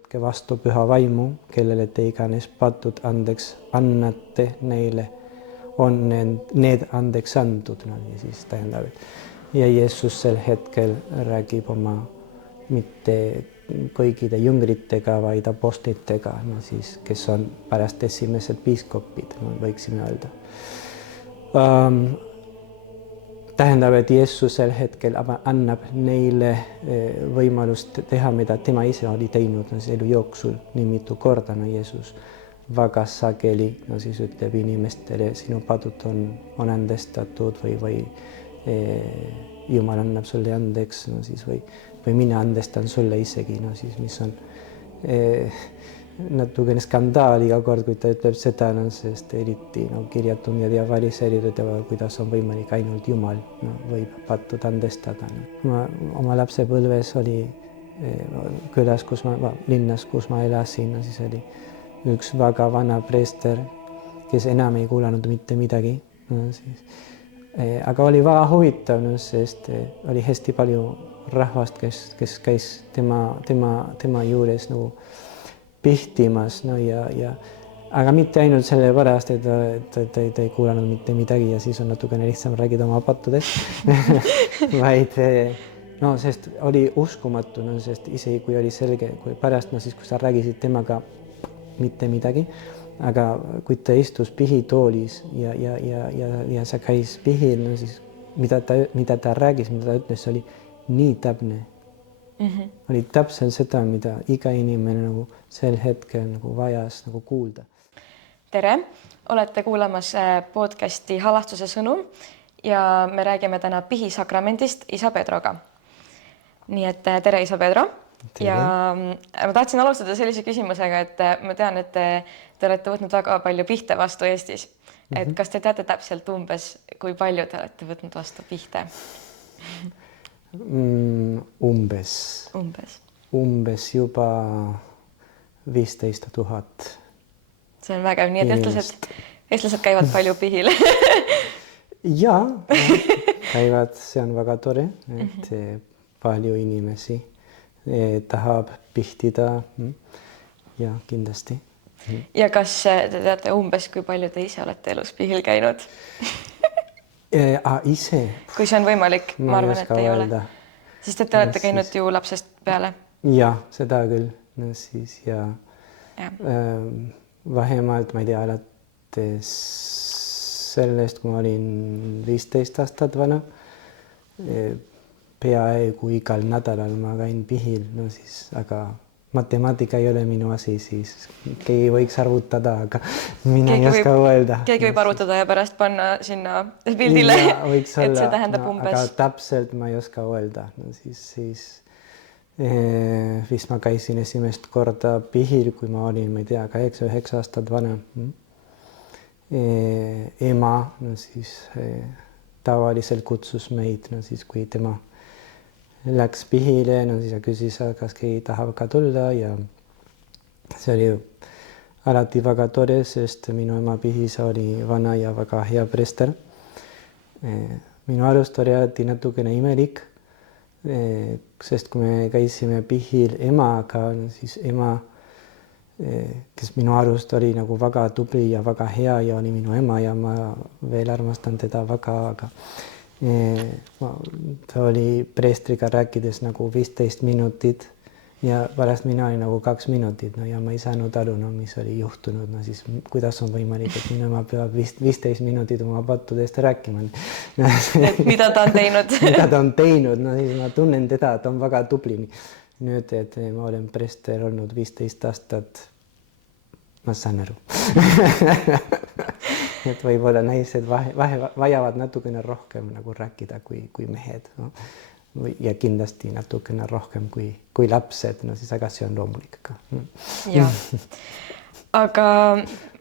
võtke vastu püha vaimu, kellele te iganes patud andeks annate neile, on need andeks antud, no ja siis tähendab, et ja Jeesus sel hetkel räägib oma mitte kõigide jüngritega, vaid apostlitega, no siis, kes on pärast esimesed piiskopid, no võiksime öelda. Tähendab, et Jeesus sel hetkel annab neile võimalust teha, mida tema ise oli teinud elu jooksul nii mitu korda, no Jeesus väga sageli, no siis ütleb inimestele, sinu padud on andestatud või Jumal annab sulle andeks, no siis või mina andestan sulle isegi, no siis mis on natukene skandaal iga kord, kui ta ütleb seda, no, sest eriti kirjatumjad ja variserid ütlevad, kuidas on võimalik ainult Jumal võib patud andestada. Ma oma lapsepõlves oli külas, linnas, kus ma elasin, no siis oli üks väga vana preester, kes enam ei kuulanud mitte midagi. No, siis. Aga oli väga huvitav, no, sest oli hästi palju rahvast, kes käis tema juures nagu pihtimas, no aga mitte ainult sellepärast, et ta ei kuulanud mitte midagi ja siis on natukene lihtsam räägida oma pattudest, vaid no, sest oli uskumatu, no, sest isegi kui oli selge, kui pärast, no siis kui sa räägisid temaga mitte midagi, aga kui ta istus pihitoolis ja sa käis pihil, no siis mida ta räägis, mida ta ütles, oli nii täpne. Oli täpselt seda, mida iga inimene nagu sel hetkel nagu vajas nagu kuulda. Tere, olete kuulamas podcasti Halastuse sõnum ja me räägime täna pihisakramendist Isa Pedroga. Nii et tere, Isa Pedro. Tere. Ja ma tahtsin alustada sellise küsimusega, et ma tean, et te olete võtnud väga palju pihte vastu Eestis. Et kas te teate täpselt umbes, kui palju te olete võtnud vastu pihte? Umbes juba 15 000. See on vägev, nii et eestlased käivad palju pihil. Ja, käivad, see on väga tore, et palju inimesi tahab pihtida ja kindlasti. Ja kas te teate umbes, kui palju te ise olete elus pihil käinud? Ise? Kui see on võimalik, ma arvan, et ei ole. Sest et te olete käinud ju lapsest peale. Ja, seda küll. No siis ja vähemalt, ma ei tea, alates sellest, kui ma olin 15 aastat vana, peaaegu igal nädalal ma käin pihil, no siis, aga matemaatika ei ole minu asi, siis keegi võiks arvutada, aga mina ei oska öelda. Keegi võib arvutada ja pärast panna sinna pildile, et see tähendab umbes. Aga täpselt ma ei oska öelda. No siis vist ma käisin esimest korda pihil, kui ma olin, ma ei tea, 8-9 aastat vana. Ema, no siis tavaliselt kutsus meid, no siis kui tema läks pihile, no siis küsis, kas keegi tahab ka tulla ja see oli alati väga tore, sest minu ema pihisa oli vana ja väga hea preester. Minu arust oli alati natukene imelik, sest kui me käisime pihil emaga, siis ema, kes minu arust oli nagu väga tubli ja väga hea ja oli minu ema ja ma veel armastan teda väga, aga ta oli preestriga rääkides nagu 15 minutit ja pärast mina oli nagu 2 minutit, no ja ma ei saanud aru, no mis oli juhtunud, no siis kuidas on võimalik, et minu ema peab 15 minutit oma pattudest rääkima. Et mida ta on teinud? Mida ta on teinud, no siis ma tunnen teda, et on väga tubli. Nüüd, et ma olen preester olnud 15 aastat, ma saan aru. Et võib-olla naised vajavad natukene rohkem nagu rääkida kui mehed, no? Ja kindlasti natukene rohkem kui lapsed, no siis aga see on loomulik ka. Ja. Aga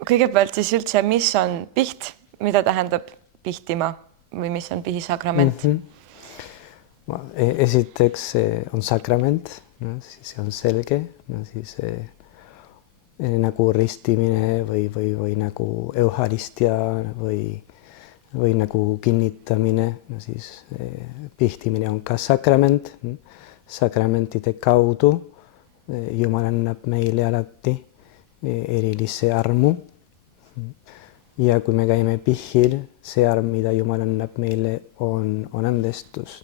kõigepealt siis üldse, mis on piht, mida tähendab pihtima või mis on pihisakrament? Esiteks on sakrament, no siis see on selge, no siis nagu ristimine või nagu euharistia või nagu kinnitamine, no siis pihtimine on ka sakrament. Sakramentide kaudu Jumal annab meile alati erilise armu. Ja kui me käime pihil, see arm, mida Jumal annab meile, on andestus.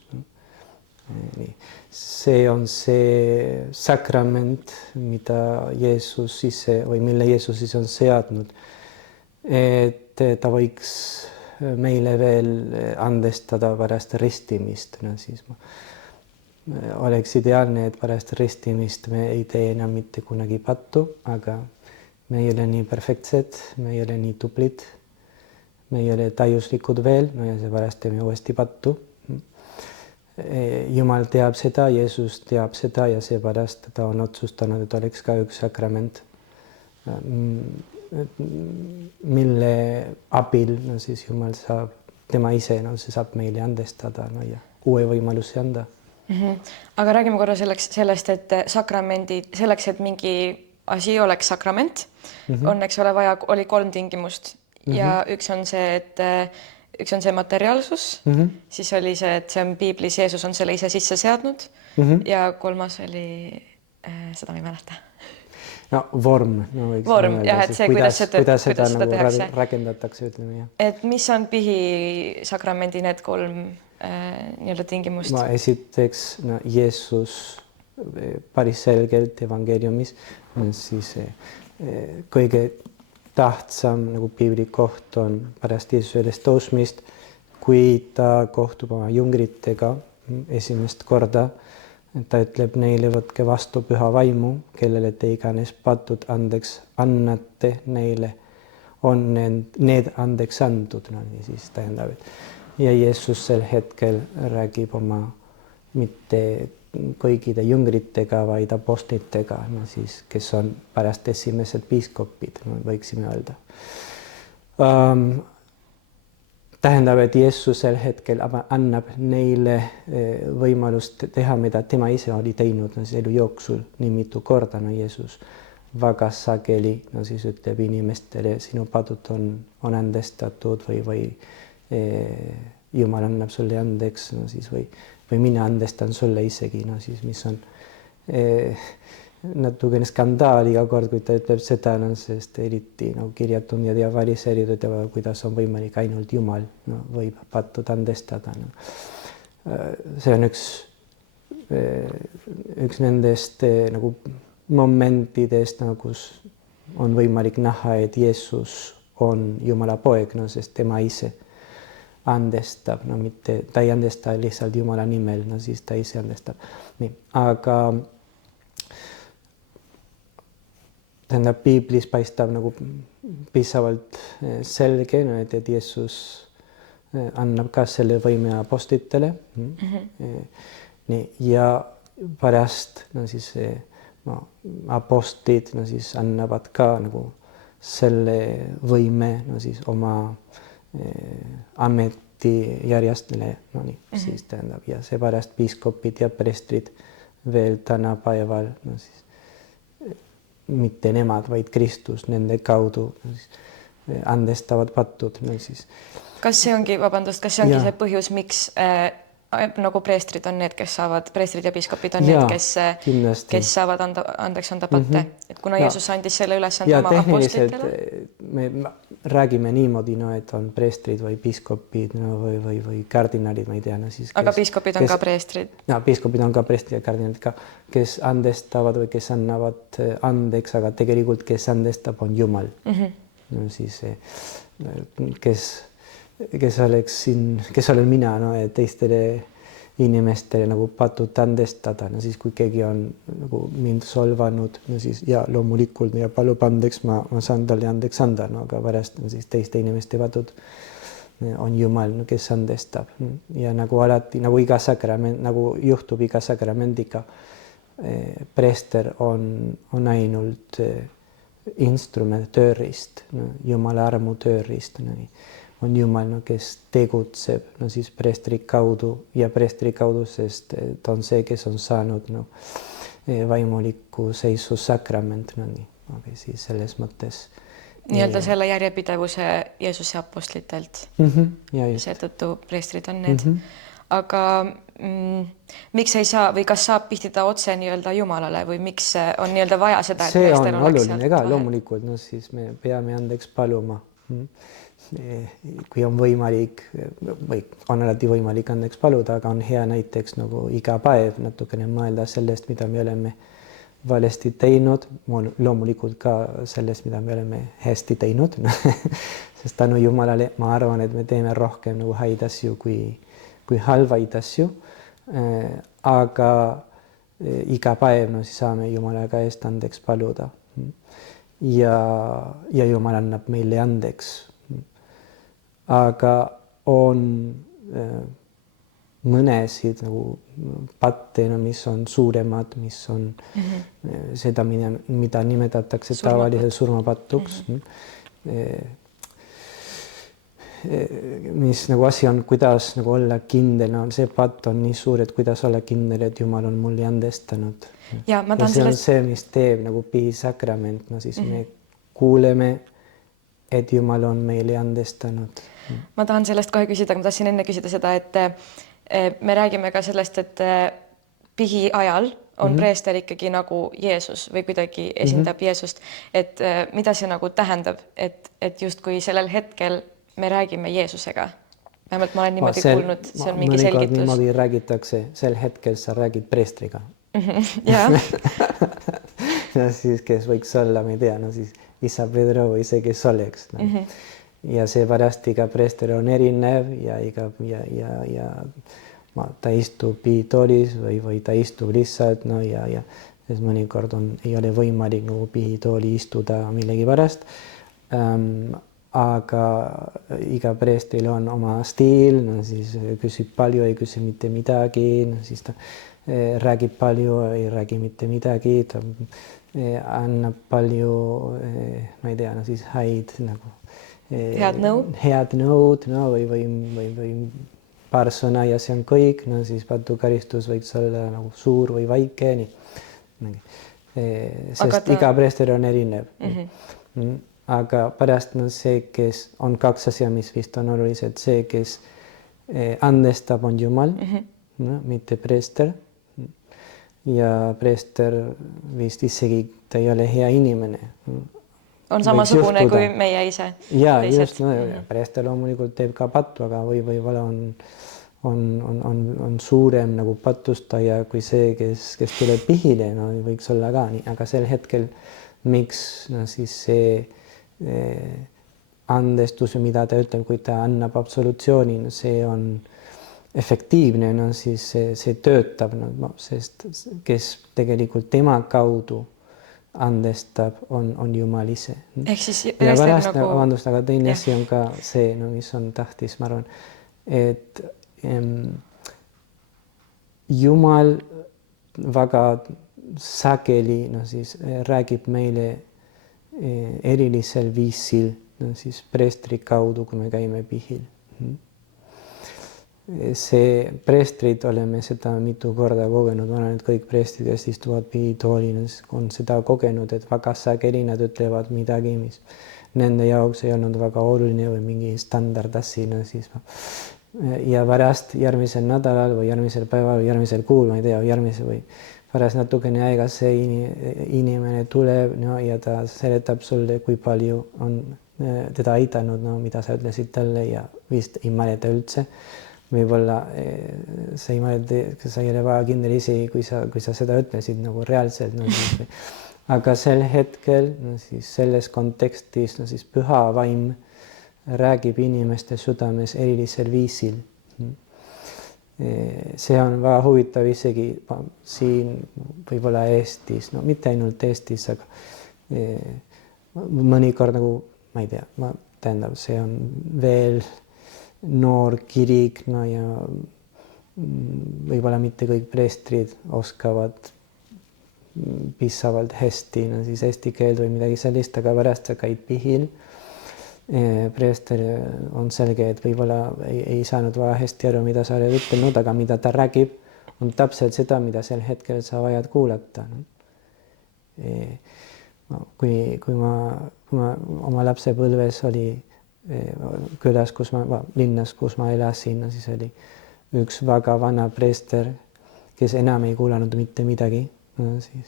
See on see sakrament, mida Jeesus ise või mille Jeesus ise on seadnud, et ta võiks meile veel andestada pärast ristimist. Siis oleks ideaalne, et pärast ristimist me ei tee enam mitte kunagi pattu, aga me ei ole nii perfektsed, me ei ole nii tublid, me ei ole täiuslikud veel, no ja seepärast teeme uuesti pattu. Jumal teab seda, Jeesus teab seda ja seepärast ta on otsustanud, et oleks ka üks sakrament, mille abil siis Jumal saab, tema ise see saab meile andestada ja uue võimaluse anda. Aga räägime korra sellest, et sakramendid, selleks, et mingi asi oleks sakrament, on, eks ole, vaja, oli 3 tingimust ja üks on see materiaalsus, siis oli see, et see on piiblis, Jeesus on selle ise sisse seadnud ja 3. oli, seda ma ei mäleta. No vorm. Vorm, jah, et see, kuidas seda tehakse. Rakendatakse, ütleme, jah. Et mis on pihisakramendi need 3 tingimust? Esiteks, Jeesus päris selgelt evangeeliumis siis kõige tähtsam piibli koht on pärast Jeesuse ülestõusmist, kui ta kohtub oma jüngritega esimest korda. Ta ütleb neile, võtke vastu püha vaimu, kellele te iganes patud andeks annate neile, on need andeks antud. Siis tähendab, ja Jeesus sel hetkel räägib oma mitte kõigide jüngritega, vaid apostlitega, siis, kes on pärast esimesed piiskopid, võiksime öelda. Tähendab, et Jeesus sel hetkel annab neile võimalust teha, mida tema ise oli teinud elu jooksul nii mitu korda. Jeesus väga sageli siis ütleb inimestele, sinu padud on andestatud või Jumal annab sulle andeks siis või mina andestan sulle isegi, siis mis on natukene skandaal iga kord, kui ta ütleb seda, sest eriti kirjatundjad ja fariseerid ütlevad, kuidas on võimalik ainult Jumal võib patud andestada. See on üks nendest momentidest, kus on võimalik näha, et Jeesus on Jumala poeg, sest tema ise andestab, mitte ta ei andesta lihtsalt Jumala nimel, siis ta ise andestab. Nii, aga tähendab, piiblis paistab piisavalt selge, et Jeesus annab ka selle võime apostlitele. Nii, ja pärast siis apostlid siis annavad ka selle võime siis oma ametijärjestele, siis tähendab, ja seepärast piiskopid ja preestrid veel tänapäeval siis mitte nemad, vaid Kristus nende kaudu andestavad patud. Kas see ongi, see põhjus, miks preestrid on need, kes saavad, preestrid ja piiskopid on need, kes saavad andeks anda patte, et kuna Jeesus andis selle ülesande oma apostlitele? Me räägime niimoodi, et on preestrid või piiskopid või kardinalid, ma ei tea. Aga piiskopid on ka preestrid? Piiskopid on ka preestrid ja kardinalid ka, kes andestavad või kes annavad andeks, aga tegelikult kes andestab, on Jumal. Siis kes olen mina, teistele inimestele patud andestada, siis kui keegi on mind solvanud, siis ja loomulikult ja palub andeks, ma saan talle andeks anda, aga pärast siis teiste inimeste patud on Jumal, kes andestab. Ja alati, iga sakrament, juhtub iga sakramendiga, preester on ainult instrument, tööriist, Jumala armu tööriist. On Jumal, kes tegutseb siis preestri kaudu ja preestri kaudu, sest ta on see, kes on saanud vaimuliku seisu sakrament. Aga siis selles mõttes nii-öelda selle järjepidevuse Jeesuse apostlitelt. Seetõttu preestrid on need. Aga miks ei saa või kas saab pihtida otse nii-öelda Jumalale või miks on nii-öelda vaja seda, et see on preester oleks oluline sealt ka vahel? loomulikult, no siis me peame andeks paluma. Kui on võimalik või on alati võimalik andeks paluda, aga on hea näiteks nagu iga päev natukene mõelda sellest, mida me oleme valesti teinud, loomulikult ka sellest, mida me oleme hästi teinud. Sest tänu Jumalale ma arvan, et me teeme rohkem nagu häid asju kui halvaid asju. Aga iga päev no, siis saame Jumala käest andeks paluda. Ja Jumal annab meile andeks. Aga on mõnesid nagu patte, no, mis on suuremad, mis on seda, mida nimetatakse tavaliselt surmapatuks. Mis nagu asi on, kuidas nagu olla kindel, no see patt on nii suur, et kuidas olla kindel, et Jumal on mulle andestanud. Ja see on see, mis teeb nagu pihisakrament, no siis me kuuleme, et Jumal on meile andestanud. Ma tahan sellest kohe küsida, aga ma tahtsin enne küsida seda, et me räägime ka sellest, et pihi ajal on preester ikkagi nagu Jeesus või kuidagi esindab Jeesust, et mida see nagu tähendab, et justkui sellel hetkel me räägime Jeesusega. Vähemalt ma olen niimoodi kuulnud, see on mingi selgitus. Niimoodi räägitakse, sel hetkel sa räägid preestriga. Ja. Ja siis, kes võiks olla, me ei tea, no siis isa Pedro või see, kes oleks. No. Ja see pärast iga preester on erinev ja ta istub pihitoolis või ta istub lihtsalt, no ja mõnikord ei ole võimalik nagu pihitooli istuda millegi pärast. Aga iga preestril on oma stiil, no siis küsib palju, ei küsi mitte midagi, no siis ta räägib palju, ei räägi mitte midagi, ta annab palju, ma ei tea, no siis häid nagu head nõud, no, või paar sõna ja see on kõik, no siis patukaristus võiks olla nagu suur või väike, sest iga preester on erinev. Aga pärast no see, kes on kaks asja, mis vist on olulised, see, kes andestab, on Jumal, no, mitte preester. Ja preester vist isegi ta ei ole hea inimene. On samasugune kui meie ise. Ja just, no, preester loomulikult teeb ka pattu, aga võib-olla on suurem nagu patustaja kui see, kes tuleb pihile, no võiks olla ka nii, aga sel hetkel miks no, siis see andestus, mida ta ütleb, kui ta annab absolutsiooni, no, see on efektiivne, no, siis see töötab, no, sest kes tegelikult tema kaudu andestab, on Jumal ise. Ehk siis ja pärast nagu... vabandust, aga teine asi on ka see, no, mis on tähtis, ma arvan, et Jumal väga sageli no, siis räägib meile erilisel viisil, no, siis preestri kaudu, kui me käime pihil. See preestrid oleme seda mitu korda kogenud, ma arvan, et kõik preestrid, kes istuvad pihitoolinas, on seda kogenud, et väga sageli nad ütlevad midagi, mis nende jaoks ei olnud väga oluline või mingi standardassi, no, siis ja pärast järgmisel nädalal või järgmisel päeval või järgmisel kuul, ma ei tea, või pärast natukene aega see inimene tuleb, no, ja ta seletab sulle, kui palju on teda aidanud, no, mida sa ütlesid talle ja vist ei mäleta üldse. Võib-olla sa ei mäleta, sa ei ole väga kindel isegi, kui sa seda ütlesid nagu reaalselt. No, siis, aga sel hetkel, no, siis selles kontekstis, no, siis püha vaim räägib inimeste südames erilisel viisil. See on väga huvitav isegi siin võib-olla Eestis, no mitte ainult Eestis, aga mõnikord nagu, ma ei tea, tähendab, see on veel noor kirik, no ja võib-olla mitte kõik preestrid oskavad piisavalt hästi, no siis eesti keelt või midagi sellist, aga pärast sa käid pihil. Preester on selge, et võib-olla ei saanud väga hästi aru, mida sa oled ütelnud, aga mida ta räägib, on täpselt seda, mida sel hetkel sa vajad kuulata. Kui ma oma lapsepõlves oli külas, linnas, kus ma elasin, no siis oli üks väga vana preester, kes enam ei kuulanud mitte midagi. No, siis.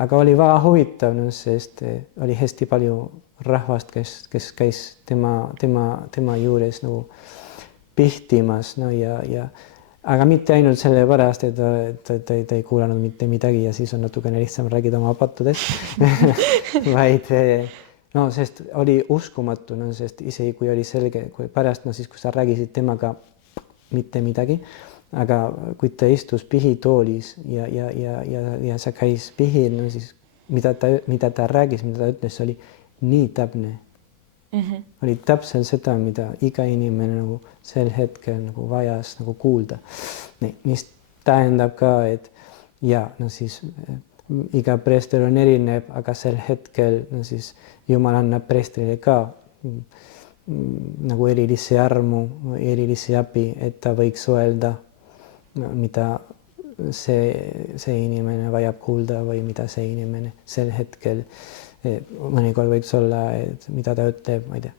Aga oli väga huvitav, no, sest oli hästi palju rahvast, kes käis tema juures nagu pihtimas, no, aga mitte ainult sellepärast, et ta ei kuulanud mitte midagi ja siis on natukene lihtsam rääkida oma pattudest vaid no, sest oli uskumatu, no, sest isegi kui oli selge, kui pärast, no, siis, kui sa räägisid temaga mitte midagi, aga kui ta istus pihitoolis ja sa käis pihil, no, siis mida ta räägis, mida ta ütles, oli nii täpne. Oli täpselt seda, mida iga inimene nagu sel hetkel nagu vajas nagu kuulda. Mis tähendab ka, et ja, no, siis iga preester on erinev, aga sel hetkel, no, siis Jumal annab preestrile ka nagu erilise armu, erilise abi, et ta võiks öelda, mida see inimene vajab kuulda või mida see inimene sel hetkel mõnikord võiks olla, et mida ta ütleb, ma ei tea,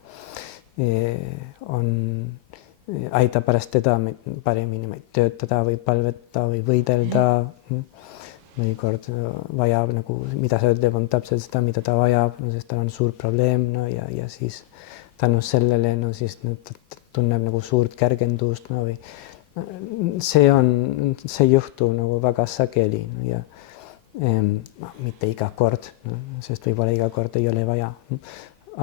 aitab pärast teda paremini töötada või palvetada või võidelda. Mõnikord vajab nagu, mida sa ütleb, on täpselt seda, mida ta vajab, no, sest tal on suur probleem, no, ja siis tänu sellele, no, siis no, ta tunneb nagu suurt kärgendust, no, või see juhtub nagu väga sageli, no, ja mitte iga kord, no, sest võib-olla iga kord ei ole vaja,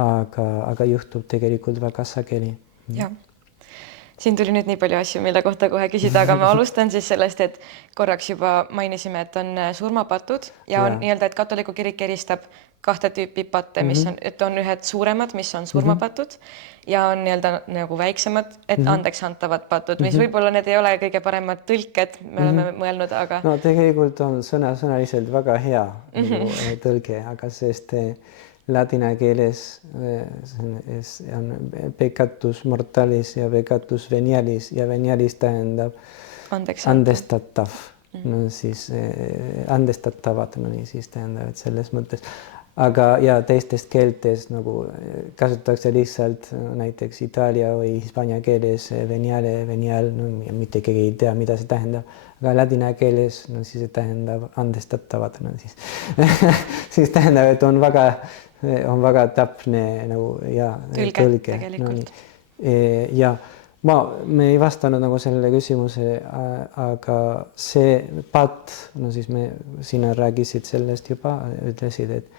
aga juhtub tegelikult väga sageli. Ja. Siin tuli nüüd nii palju asju, mille kohta kohe küsida, aga ma alustan siis sellest, et korraks juba mainisime, et on surmapatud ja on nii-öelda, et katoliku kirik eristab kahte tüüpi patte, mis on, et on ühed suuremad, mis on surmapatud ja on nii-öelda nagu väiksemad, et andeks antavad patud, mis võib-olla need ei ole kõige paremad tõlked, me oleme mõelnud, aga... No tegelikult on sõnaliselt väga hea nagu tõlge, aga sest ladina keeles on peccatus mortalis ja peccatus venialis ja venialis tähendab andestatav, no siis andestatavad, no nii siis tähendab, et selles mõttes. Aga ja teistest keeltes nagu kasutatakse lihtsalt näiteks Itaalia või Hispaania keeles venial, no, mitte keegi ei tea, mida see tähendab, aga ladina keeles, no siis see tähendab andestatavad, no siis siis tähendab, et on väga täpne nagu ja tõlge. No, ja me ei vastanud nagu sellele küsimuse, aga see patt, no siis sina räägisid sellest juba, ütlesid, et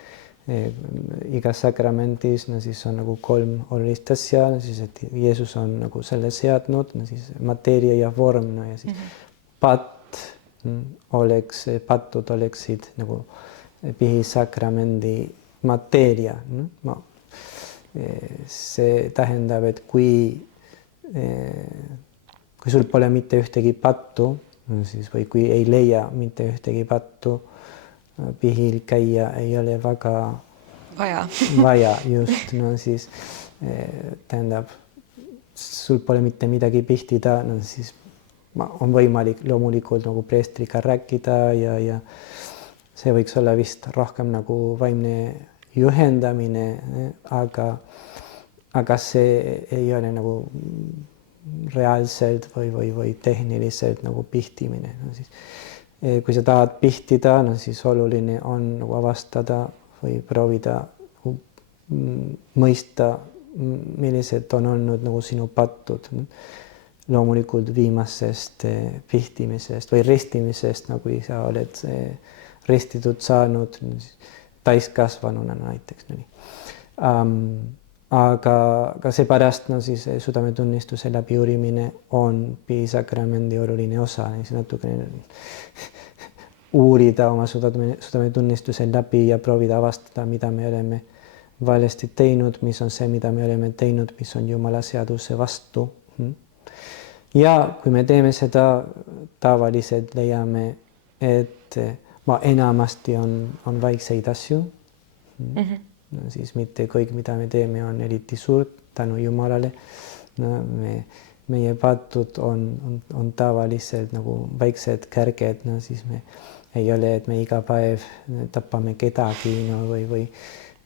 iga sakramentis, no siis on nagu 3 olulist asja, no siis, et Jeesus on nagu selle seadnud, no siis mateeria ja vorm, no ja siis patud oleksid nagu pihisakramendi mateeria. No, see tähendab, et kui sul pole mitte ühtegi pattu, no siis, või kui ei leia mitte ühtegi pattu, pihil käia ei ole väga vaja just, no siis tähendab, sul pole mitte midagi pihtida, no siis on võimalik loomulikult nagu preestriga rääkida ja see võiks olla vist rohkem nagu vaimne juhendamine, aga see ei ole nagu reaalselt või tehniliselt nagu pihtimine, no siis kui sa tahad pihtida, no siis oluline on nagu avastada või proovida mõista, millised on olnud nagu sinu pattud. Loomulikult viimasest pihtimisest või ristimisest, nagu sa oled ristitud saanud täiskasvanuna näiteks. Aga seepärast, no siis südametunnistuse läbiuurimine on pihisakramendi oluline osa, siis natukene uurida oma südametunnistuse läbi ja proovida avastada, mida me oleme valesti teinud, mis on see, mida me oleme teinud, mis on Jumala seaduse vastu. Ja kui me teeme seda, tavaliselt leiame, et enamasti on vaikseid asju. No, siis mitte kõik, mida me teeme, on eriti suurt tänu Jumalale. No, meie patud on tavaliselt nagu väiksed kärged, no siis me ei ole, et me iga päev tapame kedagi, no, või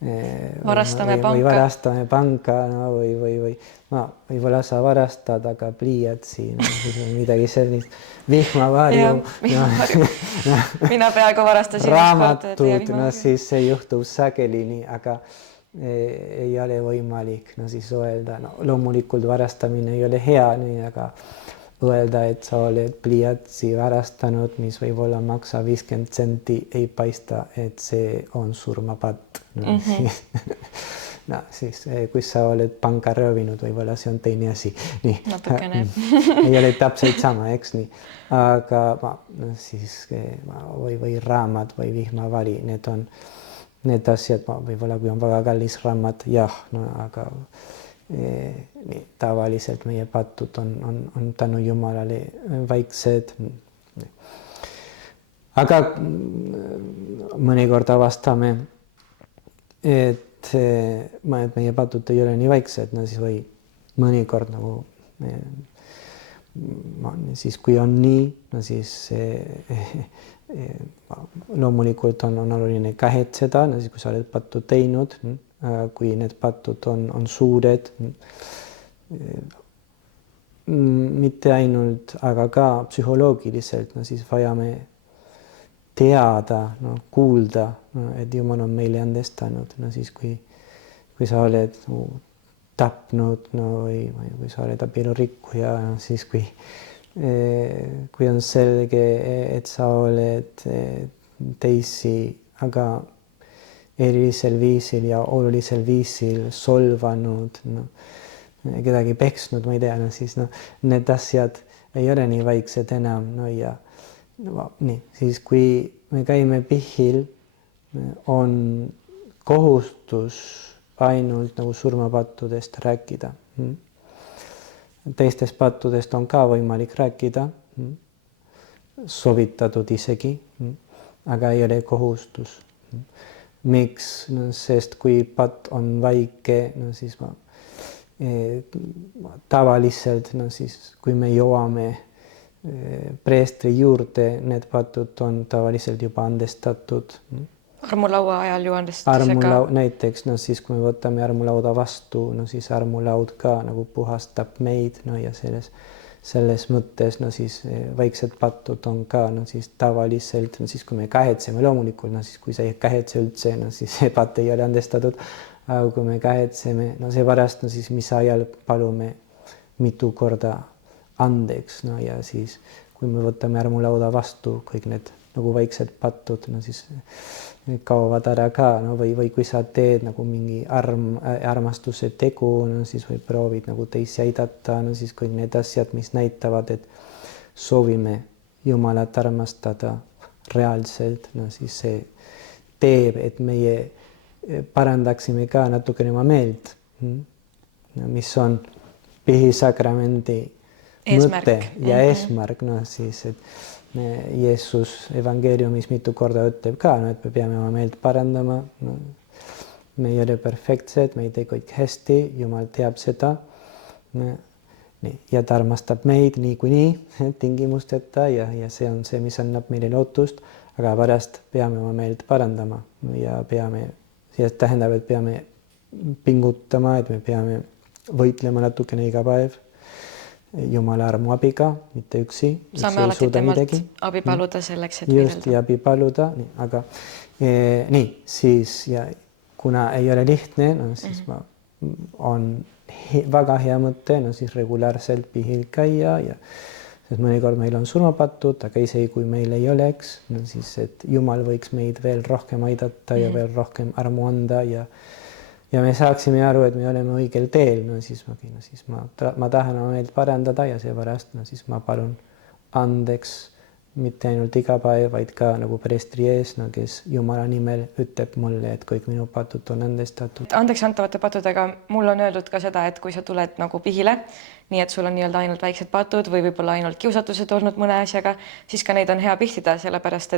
Varastame panka. Või varastame panka, no, või no, võib-olla sa varastad, aga pliiatsi, no, midagi sellist, vihmavarju. Mina peaaegu varastasin. Raamatud, no siis see juhtub sageli nii, aga ei ole võimalik, no siis öelda, no loomulikult varastamine ei ole hea, nii, aga öelda, et sa oled pliiatsi varastanud, mis võib-olla maksa 50 senti, ei paista, et see on surmapatt. No, no siis, kui sa oled panka röövinud, võib-olla see on teine asi. Nii. Natukene. Ei ole täpselt sama, eks nii. Aga no, siis või raamat või vihmavari, need on need asjad, võib-olla kui on väga kallis raamat, jah, no, aga nii, tavaliselt meie patud on tänu Jumalale vaiksed. Aga mõnikord avastame, et meie patud ei ole nii vaiksed, no siis või mõnikord nagu siis kui on nii, no siis loomulikult on oluline kahetseda, no siis kui sa oled pattu teinud, kui need patud on suured, mitte ainult, aga ka psühholoogiliselt, no siis vajame teada, no, kuulda, no, et Jumal on meile andestanud, no siis kui sa oled tapnud, no, või kui sa oled abielurikkuja, no, siis kui on selge, et sa oled teisi, aga erilisel viisil ja olulisel viisil solvanud, no, kedagi peksnud, ma ei tea, no siis no, need asjad ei ole nii vaiksed enam, no ja no, nii, siis kui me käime pihil, on kohustus ainult nagu surmapattudest rääkida. Teistest pattudest on ka võimalik rääkida, soovitatud isegi, aga ei ole kohustus. Miks? No, sest kui patt on väike, no siis tavaliselt, no siis kui me jõuame preestri juurde, need patud on tavaliselt juba andestatud. Armulaua ajal ju andestatakse ka. Näiteks, no siis kui me võtame armulauda vastu, no siis armulaud ka nagu puhastab meid, no ja selles mõttes, no siis väiksed patud on ka, no siis tavaliselt, no siis kui me kahetseme loomulikult, no siis kui sa ei kahetse üldse, no siis see patt ei ole andestatud, aga kui me kahetseme, no seepärast, no siis mis ajal palume mitu korda andeks, no ja siis kui me võtame armulauda vastu, kõik need nagu väiksed patud, no siis kaovad ära ka, no või kui sa teed nagu mingi armastuse tegu, no siis või proovid nagu teisi aidata, no siis kõik need asjad, mis näitavad, et soovime Jumalat armastada reaalselt, no siis see teeb, et meie parandaksime ka natukene oma meelt, mis on pihisakramendi mõte ja eesmärk, no siis, et Jeesus evangeeliumis mitu korda ütleb ka, no, et me peame oma meelt parandama. No, me ei ole perfektsed, me ei tee kõik hästi, Jumal teab seda. Ja ta armastab meid niikuinii tingimusteta ja see on see, mis annab meile lootust, aga pärast peame oma meelt parandama ja tähendab, et peame pingutama, et me peame võitlema natukene iga päev Jumala armu abiga, mitte üksi. Saame alati temalt abi paluda selleks, et võidelda. Just, ja abi paluda, aga nii, siis ja kuna ei ole lihtne, no siis on väga hea mõte, no siis regulaarselt pihil käia ja sest mõnikord meil on surmapatud, aga isegi kui meil ei oleks, no siis, et Jumal võiks meid veel rohkem aidata ja veel rohkem armu anda ja me saaksime aru, et me oleme õigel teel, no siis ma tahan oma meelt parandada ja seepärast, no siis ma palun andeks mitte ainult iga päev, vaid ka nagu preestri ees, no kes Jumala nimel ütleb mulle, et kõik minu patud on andestatud. Andeks antavate patudega mul on öeldud ka seda, et kui sa tuled nagu pihile, nii et sul on nii-öelda ainult väiksed patud või võib-olla ainult kiusatused olnud mõne asjaga, siis ka neid on hea pihtida, sellepärast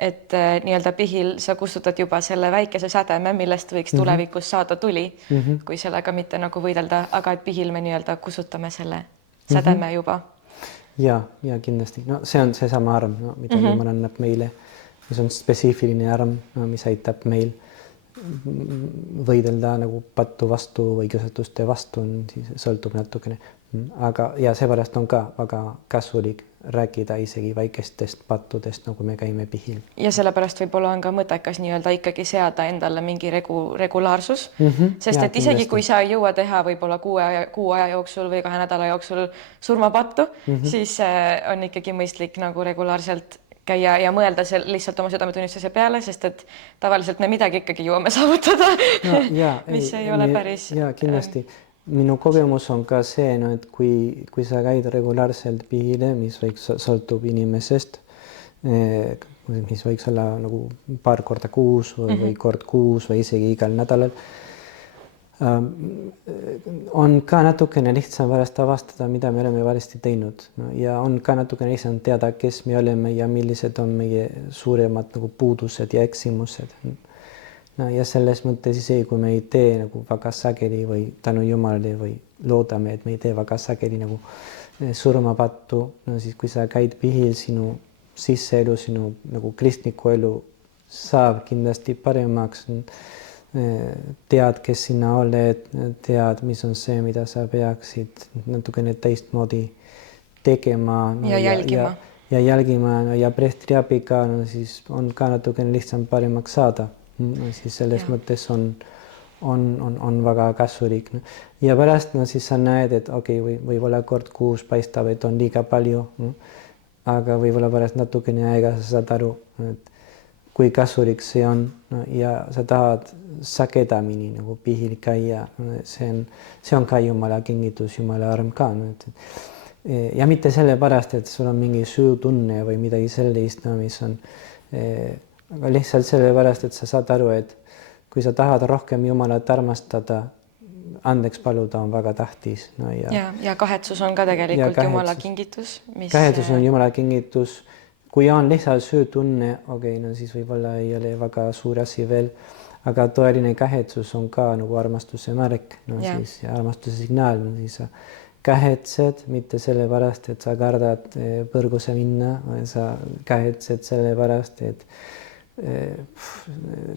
et nii-öelda pihil sa kustutad juba selle väikese sädeme, millest võiks tulevikus saada tuli, kui sellega mitte nagu võidelda, aga et pihil me nii-öelda kustutame selle sädeme juba. Ja kindlasti. No, see on seesama arm, no, mida Jumal annab meile, mis on spetsiifiline arm, no, mis aitab meil võidelda nagu pattu vastu või kiusatuste vastu, siis sõltub natukene. Aga ja seepärast on ka väga kasulik rääkida isegi väikestest pattudest, nagu me käime pihil. Ja sellepärast võib-olla on ka mõttekas nii-öelda ikkagi seada endale mingi regulaarsus, sest et isegi kui sa ei jõua teha võib-olla kuu aja jooksul või 2 nädala jooksul surmapattu, siis on ikkagi mõistlik nagu regulaarselt käia ja mõelda lihtsalt oma südametunnistuse peale, sest et tavaliselt me midagi ikkagi jõuame saavutada, mis ei ole päris. Ja kindlasti. Minu kogemus on ka see, et kui sa käid regulaarselt pihile, mis võiks sõltub inimesest, mis võiks olla nagu paar korda kuus või kord kuus või isegi igal nädalal, on ka natukene lihtsam pärast avastada, mida me oleme valesti teinud. Ja on ka natukene lihtsam teada, kes me oleme ja millised on meie suuremad nagu puudused ja eksimused. Ja selles mõttes isegi, kui me ei tee nagu väga sageli või tänu Jumalale või loodame, et me ei tee väga sageli nagu surmapattu, siis kui sa käid pihil, sinu sisseelu, sinu nagu kristniku elu saab kindlasti paremaks. Tead, kes sina oled, tead, mis on see, mida sa peaksid natukene teistmoodi tegema ja jälgima. Ja jälgima ja preestri abiga, siis on ka natukene lihtsam paremaks saada. Siis selles mõttes on väga kasulik. Ja pärast siis sa näed, et võib-olla kord kuus paistab, et on liiga palju, aga võib-olla pärast natukene aega sa saad aru, et kui kasulik see on ja sa tahad sagedamini nagu pihil käia. See on ka Jumala kingitus, Jumala arm ka. Ja mitte sellepärast, et sul on mingi süütunne või midagi sellist, mis on aga lihtsalt sellepärast, et sa saad aru, et kui sa tahad rohkem Jumalat armastada, andeks paluda on väga tähtis. Ja kahetsus on ka tegelikult Jumala kingitus. Kahetsus on Jumala kingitus. Kui on lihtsalt süütunne, siis võib-olla ei ole väga suur asi veel, aga tõeline kahetsus on ka nagu armastuse märk, siis armastuse signaal. Siis sa kahetsed mitte sellepärast, et sa kardad põrguse minna, sa kahetsed sellepärast, et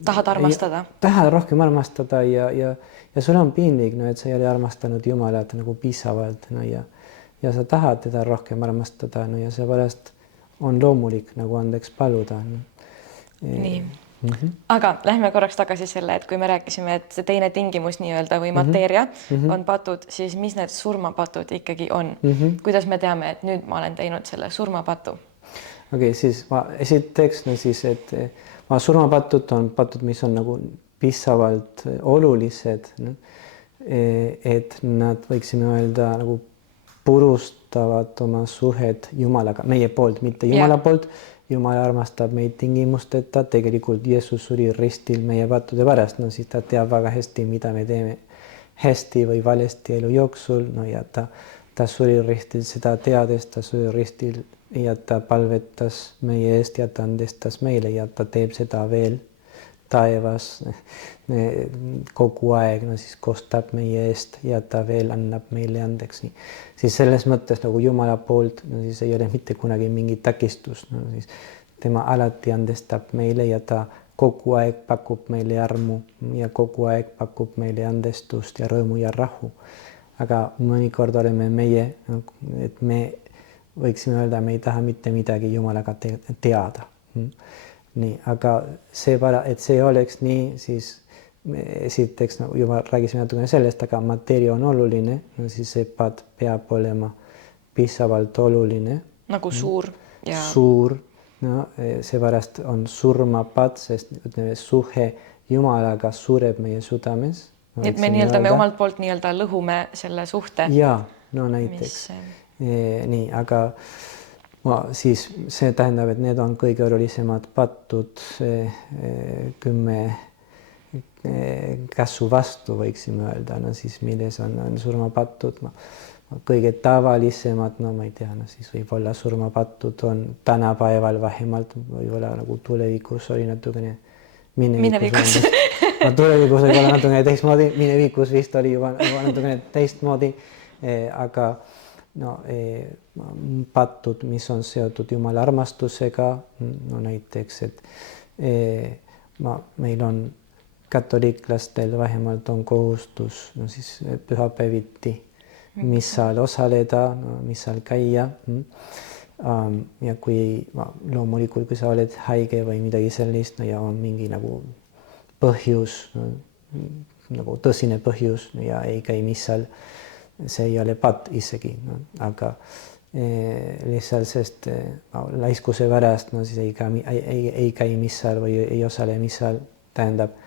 tahad armastada. Tahad rohkem armastada ja sul on piinlik, et sa ei ole armastanud Jumalat nagu piisavalt ja sa tahad teda rohkem armastada ja seepärast on loomulik nagu andeks paluda. Nii. Aga lähme korraks tagasi selle, et kui me rääkisime, et see teine tingimus nii-öelda või mateeria on patud, siis mis need surmapatud ikkagi on? Kuidas me teame, et nüüd ma olen teinud selle surmapatu? Siis ma esiteks, et surmapatud on patud, mis on nagu piisavalt olulised, et nad võiksime öelda nagu purustavad oma suhet Jumalaga, meie poolt, mitte Jumala poolt. Jumal armastab meid tingimusteta, tegelikult Jeesus suri ristil meie pattude pärast, siis ta teab väga hästi, mida me teeme hästi või valesti elu jooksul, ja ta suri ristil seda teades, ta suri ristil ja ta palvetas meie eest ja ta andestas meile ja ta teeb seda veel taevas kogu aeg, siis kostab meie eest ja ta veel annab meile andeks. Siis selles mõttes nagu Jumala poolt siis ei ole mitte kunagi mingi takistus. Siis tema alati andestab meile ja ta kogu aeg pakub meile armu ja kogu aeg pakub meile andestust ja rõõmu ja rahu. Aga mõnikord oleme meie, et me võiksime öelda, me ei taha mitte midagi Jumalaga teada. Nii, aga et see oleks nii, siis esiteks juba räägisime natukene sellest, aga mateeria on oluline, siis see patt peab olema piisavalt oluline. Nagu suur. Suur, seepärast on surmapatt, sest ütleme, suhe Jumalaga sureb meie südames. Et me omalt poolt nii-öelda lõhume selle suhte. Ja, näiteks. Nii, aga siis see tähendab, et need on kõige olulisemad pattud 10 käsu vastu, võiksime öelda, siis milles on surmapattud. Kõige tavalisemad, ma ei tea, siis võib-olla surmapattud on tänapäeval vähemalt, võib-olla nagu tulevikus oli natukene minevikus. Tulevikus oli natukene teistmoodi, minevikus vist oli juba natukene teistmoodi, aga pattud, mis on seotud Jumala armastusega, näiteks, et meil on katoliiklastel vähemalt on kohustus no siis pühapäeviti missal osaleda, no, missal käia. Ja kui loomulikult, kui sa oled haige või midagi sellist no, ja on mingi nagu põhjus, no, nagu tõsine põhjus no, ja ei käi missal, see ei ole patt isegi, no, aga lihtsalt sest laiskuse pärast no, siis ei käi missal või ei osale missal, tähendab,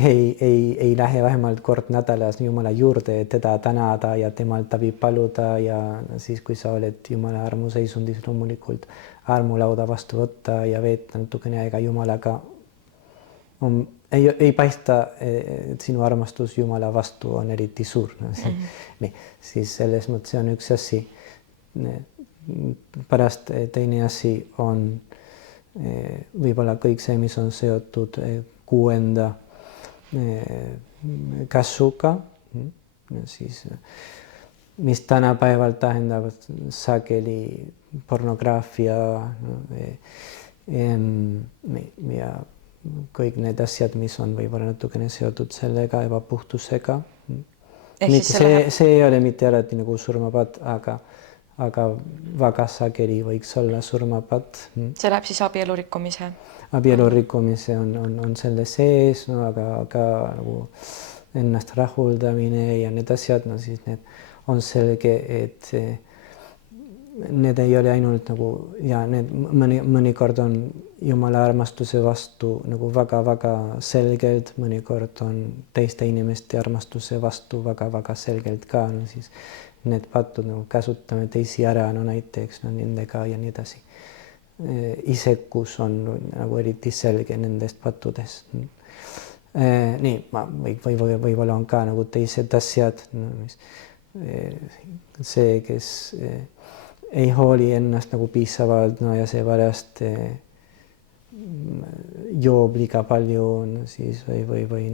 ei lähe vähemalt kord nädalas Jumala juurde teda tänada ja temalt abi paluda ja siis, kui sa oled Jumala armuseisundis loomulikult armulauda vastu võtta ja veeta natukene aega Jumalaga. Ei paista, et sinu armastus Jumala vastu on eriti suur. No, nii, siis selles mõttes on üks asi. Pärast teine asi on võib-olla kõik see, mis on seotud 6. käsuga, siis, mis tänapäeval tähendab sageli pornograafia ja kõik need asjad, mis on võib-olla natukene seotud sellega ebapuhtusega. See ei ole mitte alati nagu surmapatt, aga väga sageli võiks olla surmapatt. See läheb siis abielu rikkumise? Abielu rikkumise on selle sees, no, aga nagu ennast rahuldamine ja need asjad, no siis need on selge, et need ei ole ainult nagu ja need mõnikord on Jumala armastuse vastu nagu väga-väga selgelt, mõnikord on teiste inimeste armastuse vastu väga-väga selgelt ka, no siis need patud nagu käsutame teisi ära, no näiteks no, nendega ja nii edasi. Isekus on nagu eriti selge nendest pattudes. Nii, võib-olla on ka nagu teised asjad, no, see, kes ei hooli ennast nagu piisavalt no, ja seepärast joob liiga palju no, siis, või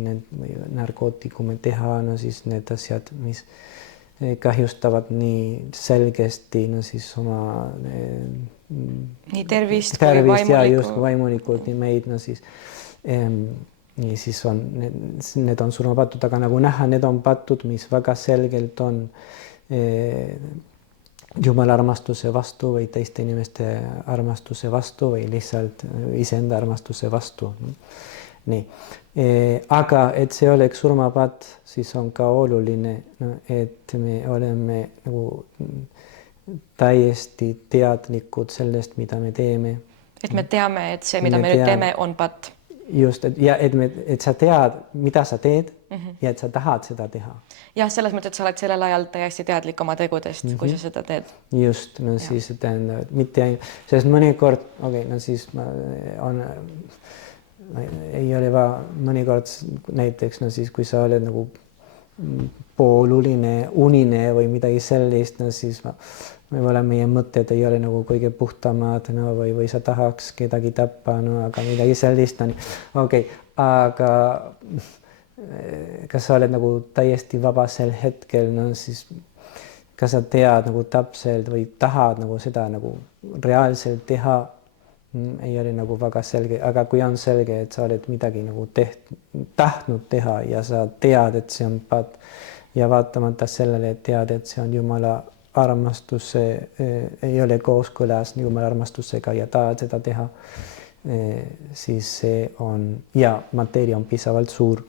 narkootikume teha, no siis need asjad, mis kahjustavad nii selgesti no, siis oma nii tervist kui vaimulikult nii meid, no siis nii siis on, need on surmapatud, aga nagu näha, need on patud, mis väga selgelt on Jumala armastuse vastu või teiste inimeste armastuse vastu või lihtsalt iseenda armastuse vastu. Nii. Aga et see oleks surmapatt, siis on ka oluline, no, et me oleme nagu täiesti teadlikud sellest, mida me teeme. Et me teame, et see, mida me nüüd teeme, on patt. Just, et sa tead, mida sa teed ja et sa tahad seda teha. Jah, selles mõttes, et sa oled sellel ajal täiesti teadlik oma tegudest, kui sa seda teed. Just, no ja. Siis tähendab, mitte ainult, sest mõnikord, no siis ei ole mõnikord näiteks, no siis kui sa oled nagu pooluline, unine või midagi sellist, no siis võib-olla meie mõtted ei ole nagu kõige puhtamad, no või sa tahaks kedagi tappa, no aga midagi sellist on. Aga kas sa oled nagu täiesti vabasel hetkel, no siis kas sa tead nagu täpselt või tahad nagu seda nagu reaalselt teha, ei ole nagu väga selge, aga kui on selge, et sa oled midagi nagu tahtnud teha ja sa tead, et see on patt ja vaatamata sellele tead, et see on Jumala armastuse, ei ole kooskõlas Jumala armastusega ja tahad seda teha, siis see on ja mateeria on piisavalt suur,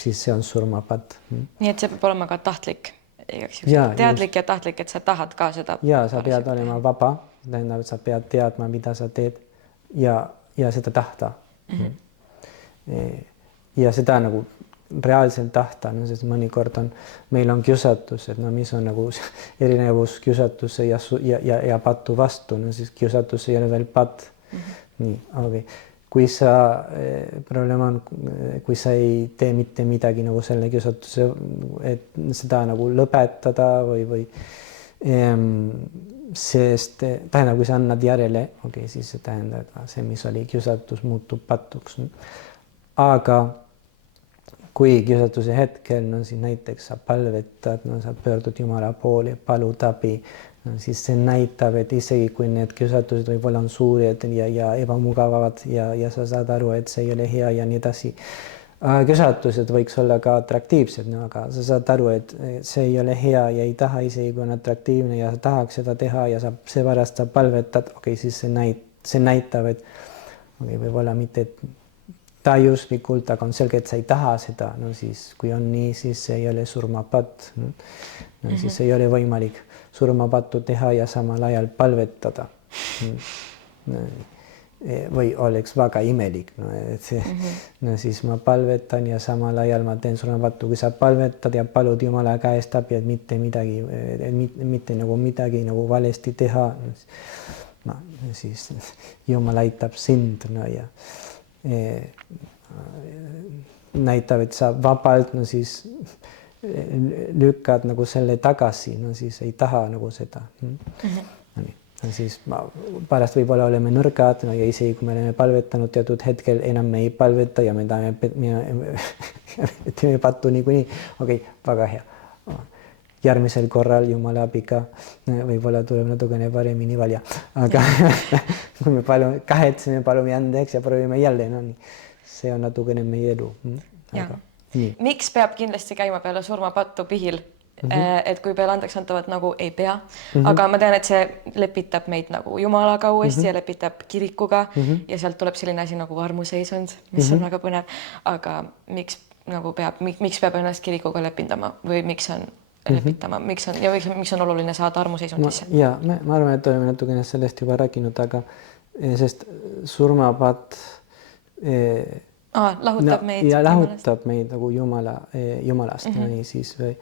siis see on surmapatt. Nii et see peab olema ka tahtlik, teadlik ja tahtlik, et sa tahad ka seda. Ja sa pead olema vaba, tähendab, et sa pead teadma, mida sa teed ja seda tahta. Ja seda nagu reaalselt tahta, no, sest mõnikord on, meil on kiusatus, et no mis on nagu erinevus kiusatuse ja patu vastu, no siis kiusatus ei ole veel patt. Nii, okei. Kui sa, probleem on, kui sa ei tee mitte midagi nagu selle kiusatuse, et seda nagu lõpetada või sest tähendab, kui sa annad järele, siis see tähendab, et see, mis oli kiusatus, muutub patuks. Aga kui kiusatuse hetkel, no siis näiteks sa palvetad, no sa pöördud Jumala poole, palud abi, no siis see näitab, et isegi kui need kiusatused võib-olla on suured ja ebamugavad ja sa saad aru, et see ei ole hea ja nii edasi, kösatused võiks olla ka atraktiivsed, no aga sa saad aru, et see ei ole hea ja ei taha isegi, kui on atraktiivne ja sa tahaks seda teha ja seepärast sa palvetad, siis see näitab, et võib-olla mitte täiuslikult, aga on selge, et sa ei taha seda, no siis kui on nii, siis see ei ole surmapatt. No, siis ei ole võimalik surmapattu teha ja samal ajal palvetada. Või oleks väga imelik, no, et no siis ma palvetan ja samal ajal ma teen surmapattu, kui sa palvetad ja palud Jumala käest abi, et mitte nagu midagi nagu valesti teha, no, siis Jumal aitab sind, no ja näitab, et sa vabalt, no siis lükkad nagu selle tagasi, no siis ei taha nagu seda. No siis pärast võib-olla oleme nõrgad, no ja isegi kui me oleme palvetanud teatud hetkel, enam me ei palveta ja me teeme pattu niikuinii. Väga hea. Järgmisel korral Jumala abiga võib-olla tuleb natukene paremini valja. Aga kui me kahetseme, palume andeks ja proovime jälle, no nii. See on natukene meie elu. Miks peab kindlasti käima peale surmapattu pihil? Et kui peale andeks antavad nagu ei pea, aga ma tean, et see lepitab meid nagu Jumalaga uuesti ja lepitab kirikuga ja sealt tuleb selline asi nagu armuseisund, mis on väga põnev, aga miks peab ennast kirikuga lepindama või miks on lepitama, miks on oluline saada armuseisundisse? Ja, ma arvan, et oleme natukene sellest juba rääkinud, aga sest surmapatt lahutab meid nagu Jumalast, nii siis või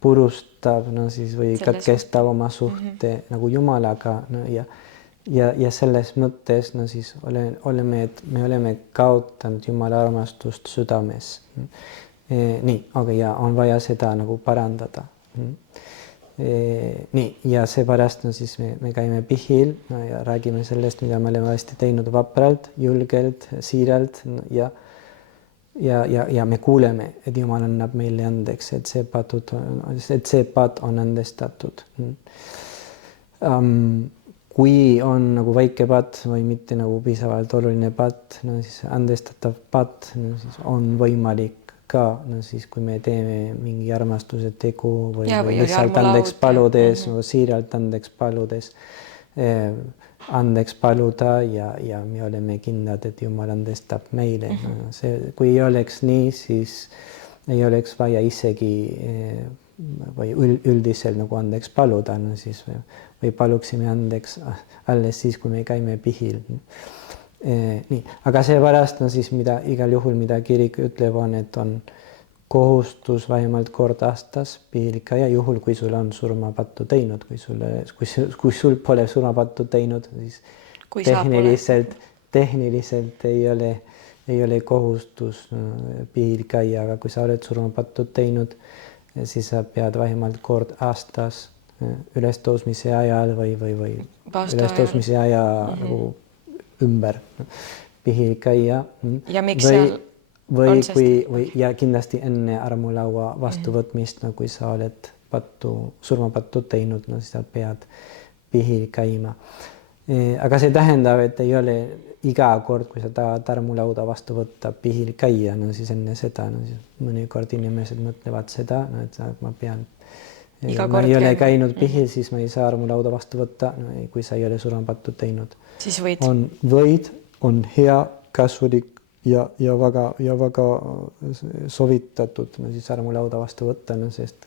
purustab, no siis või katkestab oma suhte nagu Jumalaga, no ja selles mõttes, no siis me oleme kaotanud Jumala armastust südames. Nii, aga ja on vaja seda nagu parandada. Nii, ja seepärast, no siis me käime pihil ja räägime sellest, mida me oleme hästi teinud vapralt, julgelt, siiralt ja me kuuleme, et Jumal annab meile andeks, et see patt on andestatud. Kui on nagu väike patt või mitte nagu piisavalt oluline patt, no siis andestatav patt, no siis on võimalik ka, no siis kui me teeme mingi armastuse tegu või lihtsalt andeks paludes, siiralt andeks paludes, andeks paluda ja me oleme kindlad, et Jumal andestab meile. Kui ei oleks nii, siis ei oleks vaja isegi või üldiselt nagu andeks paluda, no siis või paluksime andeks alles siis, kui me käime pihil. Nii, aga seepärast, no siis igal juhul, mida kirik ütleb, on, et on kohustus vähemalt kord aastas pihil käia, juhul kui sul on surmapattu teinud, kui sul pole surmapattu teinud, siis tehniliselt ei ole kohustus pihil käia, aga kui sa oled surmapattu teinud, siis sa pead vähemalt kord aastas ülestõusmise ajal või ülestõusmise aja nagu ümber pihil käia. Ja miks seal ja kindlasti enne armulaua vastuvõtmist, no kui sa oled surmapattu teinud, no siis sa pead pihil käima. Aga see tähendab, et ei ole iga kord, kui sa tahad armulauda vastu võtta, pihil käia, no siis enne seda, no siis mõnikord inimesed mõtlevad seda, no et ma pean ma ei ole käinud pihil, siis ma ei saa armulauda vastu võtta, kui sa ei ole surmapattu teinud. Siis võid. On hea, kasulik ja väga sovitatud, no siis armulauda vastu võtta, no sest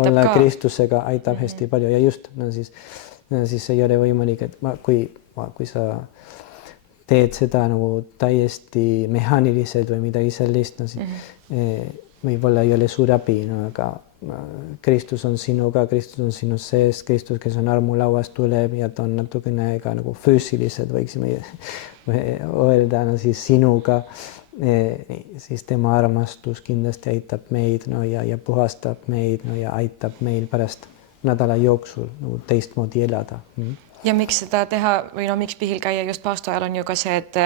olla Kristusega aitab hästi palju ja just, no siis ei ole võimalik, et kui sa teed seda nagu täiesti mehaaniliselt või midagi sellist, no siis võib-olla ei ole suur abi, no aga Kristus on sinuga, Kristus on sinu sees, Kristus, kes on armulauas, tuleb ja ta on natukene ka nagu füüsiliselt, võiksime öelda, no siis sinuga, siis tema armastus kindlasti aitab meid, no ja puhastab meid, no ja aitab meil pärast nädala jooksul nagu teistmoodi elada. Ja miks seda teha või miks pihil käia just paastu ajal on ju ka see, et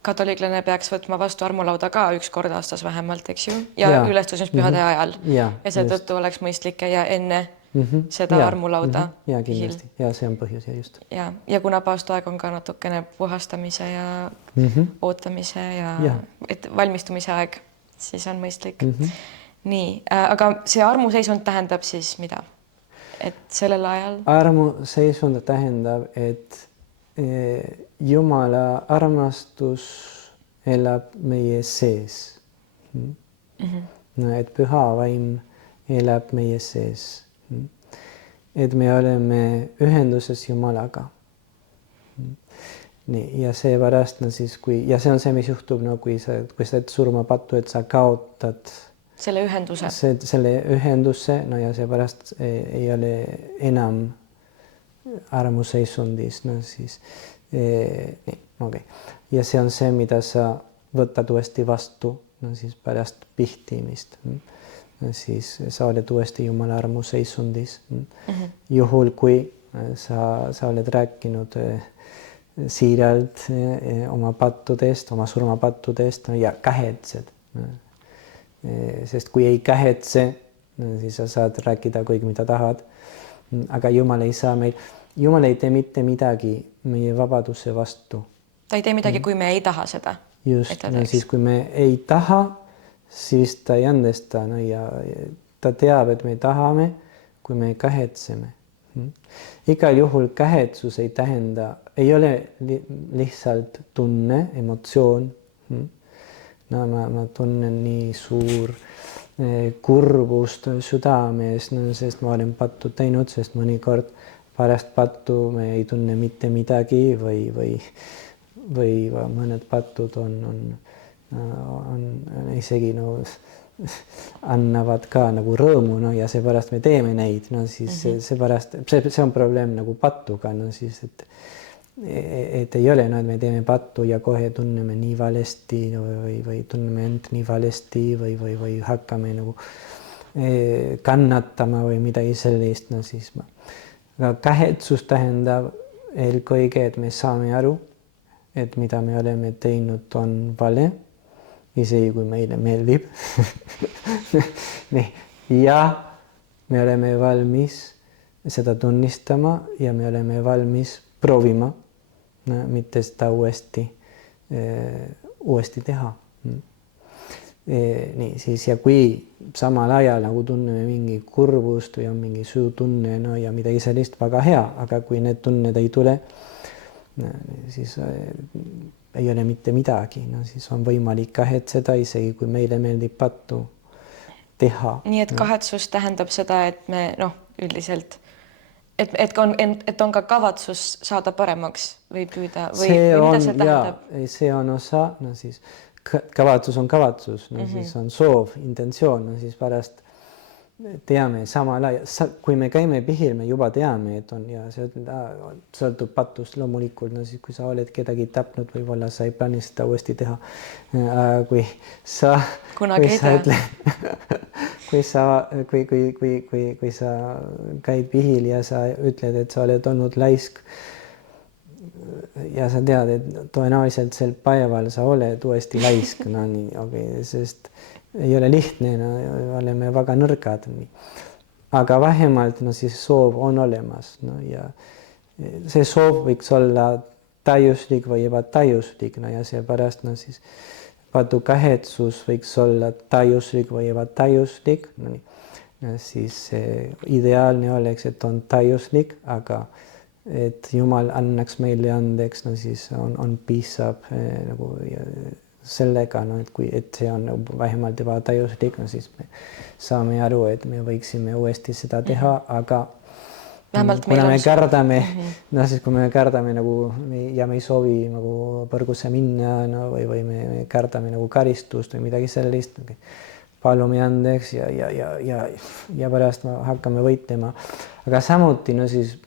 katoliklane peaks võtma vastu armulauda ka üks kord aastas vähemalt, eks ju, ja ülestõusmispühade ajal. Ja seetõttu oleks mõistlik käia enne seda armulauda. Ja kindlasti, ja see on põhjus ja just. Ja kuna paastu aeg on ka natukene puhastamise ja ootamise ja valmistumise aeg, siis on mõistlik. Nii, aga see armuseisund tähendab siis mida? Et sellel ajal? Armuseisund tähendab, et Jumala armastus elab meie sees. No, et püha vaim elab meie sees. Et me oleme ühenduses Jumalaga. Nii, ja seepärast, no siis ja see on see, mis juhtub, no kui sa teed surmapattu, et sa kaotad selle ühenduse. Selle ühenduse, no ja seepärast ei ole enam armuseisundis, no siis nii, okei. Ja see on see, mida sa võtad uuesti vastu, no siis pärast pihtimist. No siis sa oled uuesti Jumala armuseisundis. Juhul, kui sa oled rääkinud siiralt oma pattudest, oma surmapattudest ja kahetsed. Sest kui ei kahetse, siis sa saad rääkida kõik, mida tahad. Aga Jumal ei saa meil, Jumal ei tee mitte midagi meie vabaduse vastu. Ta ei tee midagi, kui me ei taha seda. Just, no siis kui me ei taha, siis ta ei andesta, no ja ta teab, et me tahame, kui me kahetseme. Igal juhul kahetsus ei tähenda, ei ole lihtsalt tunne, emotsioon. No ma tunnen nii suur kurbust südames, no, sest ma olen pattu teinud, sest mõnikord pärast pattu me ei tunne mitte midagi või mõned patud on isegi no, annavad ka nagu rõõmu, no ja seepärast me teeme neid, no siis seepärast, see on probleem nagu pattuga, no siis, et ei ole, no, et me teeme pattu ja kohe tunneme nii valesti no, või tunneme end nii valesti või hakkame nagu kannatama või midagi sellist, no siis aga kahetsus tähendab eelkõige, et me saame aru, et mida me oleme teinud on vale, isegi kui meile meeldib. Nii, ja me oleme valmis seda tunnistama ja me oleme valmis proovima, mitte seda uuesti teha. Nii, siis ja kui samal ajal nagu tunneme mingi kurbust või on mingi süütunne no, ja midagi sellist väga hea, aga kui need tunned ei tule, siis ei ole mitte midagi, no siis on võimalik kahetseda isegi kui meile meeldib pattu teha. Nii et kahetsus tähendab seda, et me üldiselt et on ka kavatsus saada paremaks või püüda või mida see tähendab? See on osa, no siis kavatsus on kavatsus, no siis on soov, intentsioon, no siis pärast teame samal ajal, kui me käime pihil, me juba teame, et on ja see sõltub patust loomulikult, no siis kui sa oled kedagi tapnud, võib-olla sa ei plaani seda uuesti teha. Kui sa käid pihil ja sa ütled, et sa oled olnud laisk ja sa tead, et tõenäoliselt sel päeval sa oled uuesti laisk, no nii, okei, sest ei ole lihtne, no oleme väga nõrgad. Aga vähemalt no, siis soov on olemas no, ja see soov võiks olla täiuslik või ebatäiuslik no, ja seepärast no, siis patu kahetsus võiks olla täiuslik või ebatäiuslik. No, siis ideaalne oleks, et on täiuslik, aga et Jumal annaks meile andeks, no siis on piisab nagu sellega, no, et see on vähemalt ebatäiuslik, no siis me saame aru, et me võiksime uuesti seda teha, aga kuna me kardame, no siis kui me kardame nagu ja me ei soovi nagu põrgusse minna no, või me kardame nagu karistust või midagi sellist, palume andeks ja pärast hakkame võitlema. Aga samuti no, siis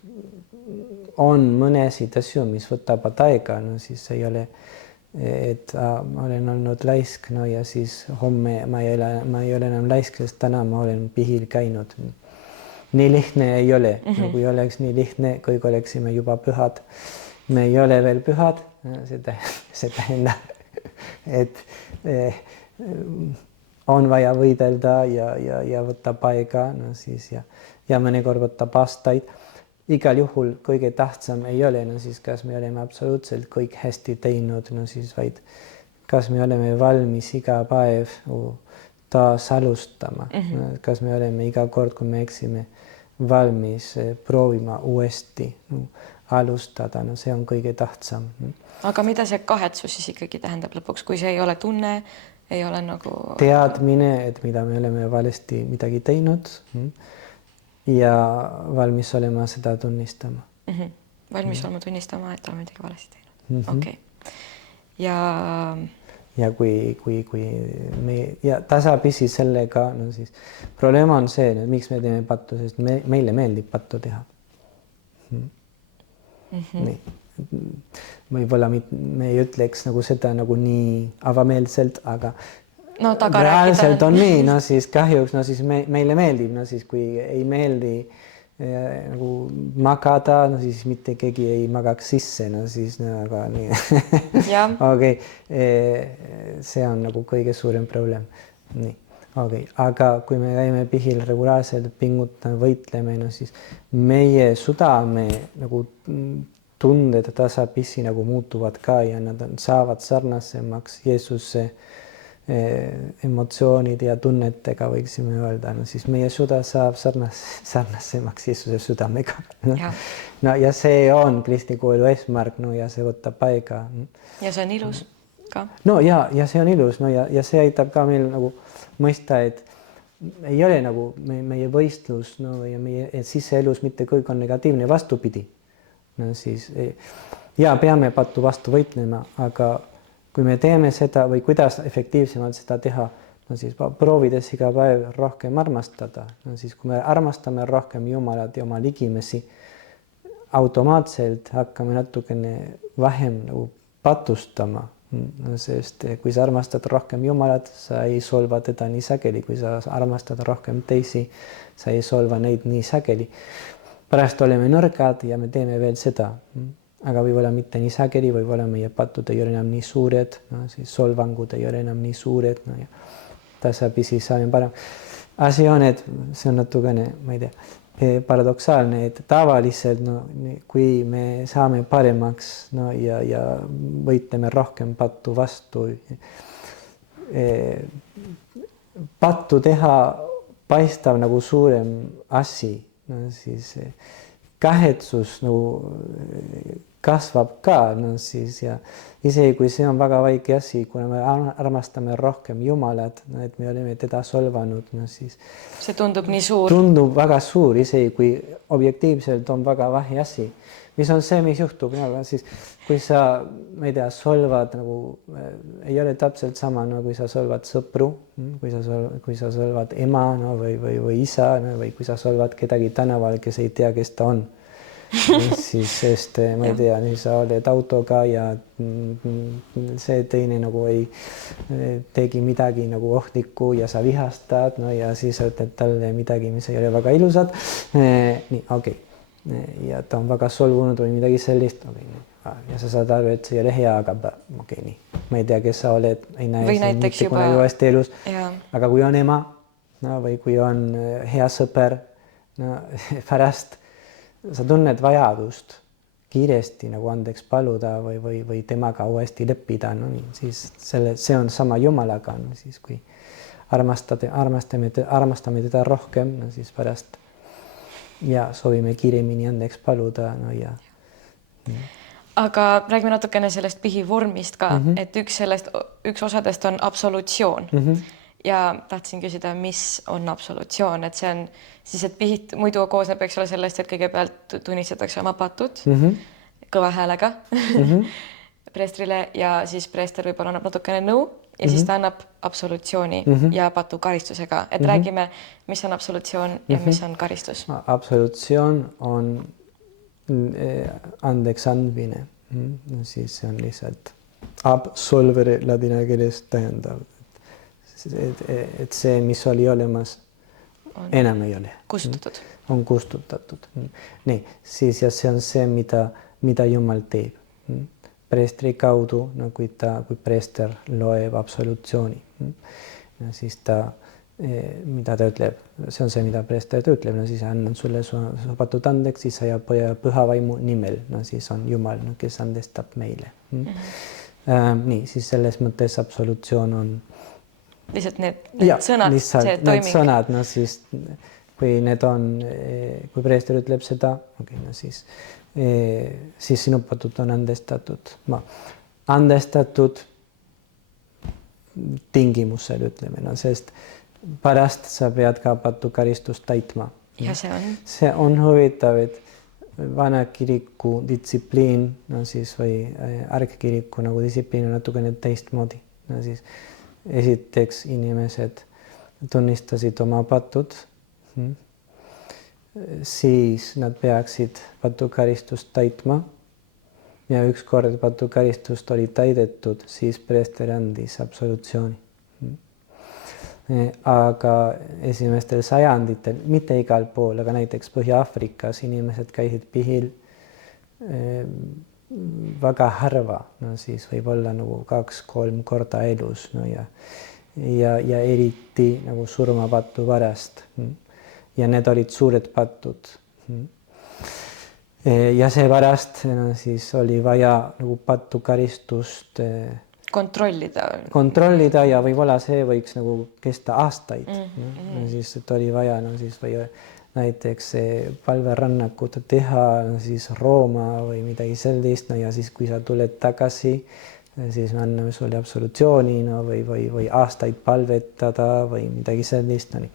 on mõnesid asju, mis võtavad aega, no siis ei ole et ma olen olnud laisk no, ja siis homme ma ei ole enam laisk, sest täna ma olen pihil käinud. Nii lihtne ei ole, no, kui oleks nii lihtne, kui oleksime juba pühad. Me ei ole veel pühad, see tähendab, et on vaja võidelda ja võtab aega no, siis, ja mõnikord võtab aastaid. Igal juhul kõige tähtsam ei ole, no siis kas me oleme absoluutselt kõik hästi teinud, no siis vaid kas me oleme valmis iga päev taas alustama. Kas me oleme iga kord, kui me eksime, valmis proovima uuesti alustada, no see on kõige tähtsam. Aga mida see kahetsus siis ikkagi tähendab lõpuks, kui see ei ole tunne, ei ole nagu... Teadmine, et mida me oleme valesti midagi teinud ja valmis olema seda tunnistama. Valmis olema tunnistama, et oleme midagi valesti teinud. Okei. Ja kui me ja tasapisi sellega, no siis probleem on see, miks me teeme pattu, sest meile meeldib pattu teha. Nii. Võib-olla me ei ütleks nagu seda nagu nii avameelselt, aga no, reaalselt on nii, no siis kahjuks, no siis meile meeldib, no siis kui ei meeldi nagu magada, no siis mitte keegi ei magaks sisse, no siis aga nii. Okei, see on nagu kõige suurem probleem. Nii, okei, aga kui me käime pihil regulaarselt, pingutame, võitleme, no siis meie südame nagu tunded tasapisi nagu muutuvad ka ja nad saavad sarnasemaks Jeesuse emotsioonid ja tunnetega võiksime öelda, no siis meie süda saab sarnasemaks Jeesuse südamega. No ja see on kristliku elu eesmärk, no ja see võtab paika. Ja see on ilus ka. No ja see on ilus, no ja see aitab ka meil nagu mõista, et ei ole nagu meie võistlus, no ja meie siseelus mitte kõik on negatiivne, vastupidi. No siis ja peame pattu vastu võitlema, aga kui me teeme seda või kuidas efektiivsemalt seda teha, no siis proovides iga päev rohkem armastada. No siis kui me armastame rohkem Jumalat ja oma ligimesi, automaatselt hakkame natukene vähem nagu patustama. No sest kui sa armastad rohkem Jumalat, sa ei solva teda nii sageli. Kui sa armastad rohkem teisi, sa ei solva neid nii sageli. Pärast oleme nõrgad ja me teeme veel seda. Aga võib-olla mitte nii sageli, võib-olla meie patud ei ole enam nii suured, no siis solvangud ei ole enam nii suured, no ja tasapisi saame parem. Asi on, et see on natukene, ma ei tea, paradoksaalne, et tavaliselt, no, kui me saame paremaks, no ja võitleme rohkem pattu vastu, pattu teha paistab nagu suurem asi, no siis kahetsus nagu kasvab ka, no siis ja isegi kui see on väga väike asi, kuna me armastame rohkem Jumalat, no et me oleme teda solvanud, no siis see tundub nii suur. Tundub väga suur, isegi kui objektiivselt on väga vähe asi. Mis on see, mis juhtub, no siis kui sa, ma ei tea, solvad nagu, ei ole täpselt sama, no kui sa solvad sõpru, kui sa solvad ema, no või isa, no või kui sa solvad kedagi tänaval, kes ei tea, kes ta on. Siis sest ma ei tea, nii sa oled autoga ja see teine nagu ei tegi midagi nagu ohtlikku ja sa vihastad, no ja siis ütled talle midagi, mis ei ole väga ilusad. Nii, okei. Ja ta on väga solvunud või midagi sellist. Ja sa saad aru, et see ei ole hea, aga okei, nii. Ma ei tea, kes sa oled, ei näe siin mitte kunagi uuesti elus. Aga kui on ema, no, või kui on hea sõper, no, pärast sa tunned vajadust kiiresti nagu andeks paluda või temaga uuesti leppida, no nii, siis see on sama Jumalaga, no siis kui armastame teda rohkem, no siis pärast ja soovime kiiremini andeks paluda, no ja. Aga räägime natukene sellest pihi vormist ka, et üks osadest on absolutsioon. Ja tahtsin küsida, mis on absolutsioon, et see on siis, et pihid muidu koosneb, eks ole sellest, et kõigepealt tunnistatakse oma patud kõva häälega preestrile ja siis preester võib-olla annab natukene nõu ja siis ta annab absolutsiooni ja patu karistusega. Et räägime, mis on absolutsioon ja mis on karistus. Absolutsioon on andeks andmine. No siis see on lihtsalt absolvere ladina keeles tähendab. Et see, mis oli olemas, enam ei ole. Kustutatud. On kustutatud. Nii, siis ja see on see, mida Jumal teeb. Preestri kaudu, no, kui preester loeb absolutsiooni. No, siis mida ta ütleb, see on see, mida preester ütleb, no siis annan sulle su patud andeks, siis ja püha vaimu nimel, no siis on Jumal, no, kes andestab meile. Nii, siis selles mõttes absolutsioon on lihtsalt need sõnad, lihtsalt see need toiming. sõnad, no siis kui need on, kui preester ütleb seda, no siis sinu patud on andestatud. Andestatud tingimusel, ütleme, no sest pärast sa pead ka patukaristust täitma. Ja see on huvitav, et vana kiriku distsipliin, no siis või ärgkiriku nagu distsipliin on natukene teistmoodi. No siis esiteks inimesed tunnistasid oma patud, siis nad peaksid patukaristust täitma ja ükskord patukaristust oli täidetud, siis preester andis absolutsiooni. Aga esimestel sajanditel, mitte igal pool, aga näiteks Põhja-Aafrikas inimesed käisid pihil väga harva, no siis võib-olla nagu 2-3 korda elus, no ja eriti nagu surmapattu pärast. Ja need olid suured patud. Ja seepärast no siis oli vaja nagu patukaristust kontrollida ja võib-olla see võiks nagu kesta aastaid. No siis, et oli vaja, no siis või näiteks palverännakut teha, no siis Rooma või midagi sellist, no ja siis kui sa tuled tagasi, siis me anname sulle absolutsiooni, no või aastaid palvetada või midagi sellist, no nii.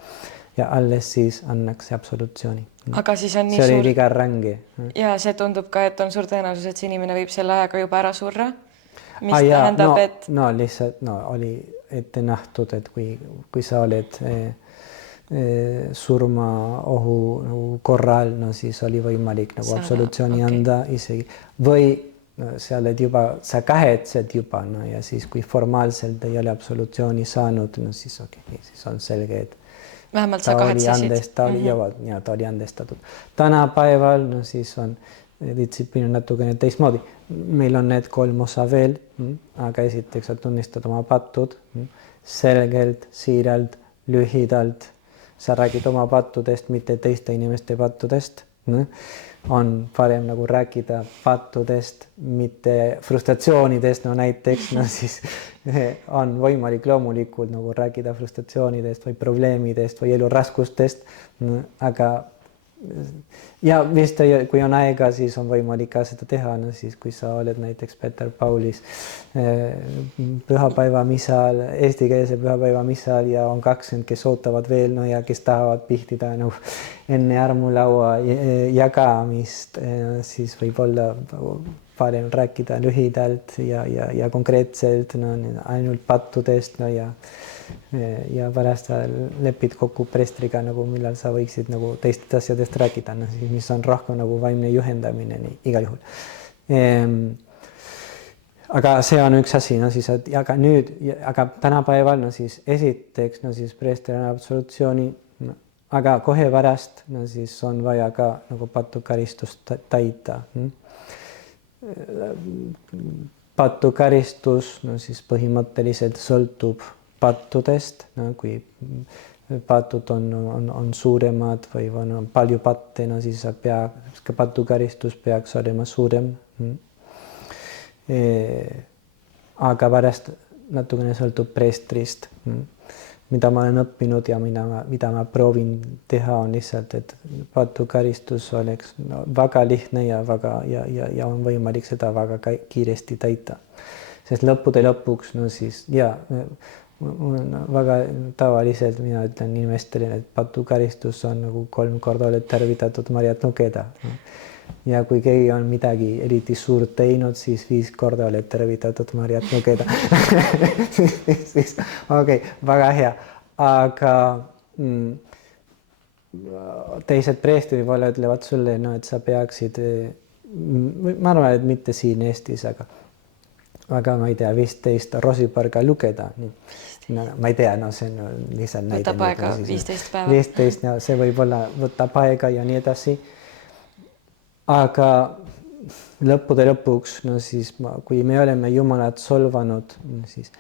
Ja alles siis annaks absolutsiooni. Aga siis on nii see oli liiga ränge. Ja see tundub ka, et on suur tõenäosus, et see inimene võib selle ajaga juba ära surra. Mis tähendab, et... No lihtsalt oli ette nähtud, et kui sa oled surmaohu korral, no siis oli võimalik nagu absolutsiooni anda isegi. Või sa oled juba, sa kahetsed juba, no ja siis kui formaalselt ei ole absolutsiooni saanud, no siis siis on selge, et vähemalt sa kahetsesid. Ta oli andestatud. Tänapäeval, no siis on distsipliin natukene teistmoodi. Meil on need 3 osa veel, aga esiteks sa tunnistad oma patud selgelt, siiralt, lühidalt. Sa räägid oma pattudest, mitte teiste inimeste pattudest. On parem nagu rääkida pattudest, mitte frustratsioonidest, no näiteks, no siis on võimalik loomulikult nagu rääkida frustratsioonidest või probleemidest või eluraskustest, aga ja vist kui on aega, siis on võimalik ka seda teha, no siis kui sa oled näiteks Peter Paulis pühapäeva misal, eestikeelse pühapäeva misal ja on 20, kes ootavad veel, no ja kes tahavad pihtida no, enne armulaua jagamist, siis võib-olla parem rääkida lühidalt ja konkreetselt no, ainult pattudest no, ja pärast sa lepid kokku preestriga, nagu millal sa võiksid nagu teistest asjadest rääkida, no, siis, mis on rohkem nagu vaimne juhendamine nii, igal juhul. Aga see on üks asi, no siis, aga tänapäeval no, siis esiteks no, siis preester on absolutsiooni, no, aga kohe pärast no, siis on vaja ka nagu patukaristust täita. Patukaristus no, siis põhimõtteliselt sõltub pattudest, no, kui patud on suuremad või on palju patte, no, siis patukaristus peaks olema suurem. Aga pärast natukene sõltub preestrist. Mida ma olen õppinud ja mida ma proovin teha on lihtsalt, et patukaristus oleks no, väga lihtne ja on võimalik seda väga kiiresti täita. Sest lõppude lõpuks, no siis, väga tavaliselt mina ütlen inimestele, et patukaristus on nagu 3 korda oled tervitatud Mariat Nukeda. Ja kui keegi on midagi eriti suurt teinud, siis 5 korda oled tervitatud Mariat Nukeda. siis, okei, väga hea. Aga teised preestrid võib-olla ütlevad sulle, no, et sa peaksid, ma arvan, et mitte siin Eestis, aga ma ei tea, 15 rosiparga lugeda. No, ma ei tea, no see on lihtsalt näide. Võtab aega 15 päeva. 15, no, see võib-olla võtab aega ja nii edasi. Aga lõppude lõpuks, no siis kui me oleme Jumalat solvanud, siis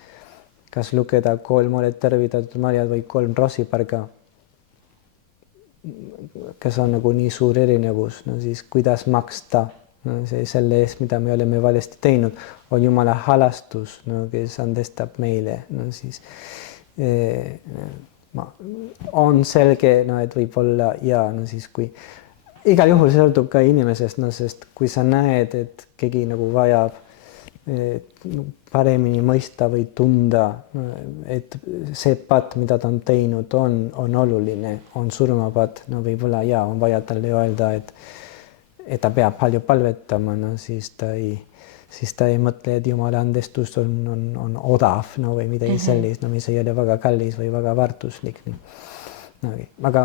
kas lugeda 3 oled tervitatud Mariad või 3 rosiparga, kes on nagu nii suur erinevus, no siis kuidas maksta no, selle eest, mida me oleme valesti teinud, on Jumala halastus, no, kes andestab meile, no siis on selge, no, et võib-olla ja no siis kui igal juhul see sõltub ka inimesest, no sest kui sa näed, et keegi nagu vajab paremini mõista või tunda, et see patt, mida ta on teinud, on oluline, on surmapatt, no võib-olla ja on vaja talle öelda, et ta peab palju palvetama, no siis ta ei mõtle, et Jumala andestus on odav, no või midagi sellist, no mis ei ole väga kallis või väga väärtuslik. No, aga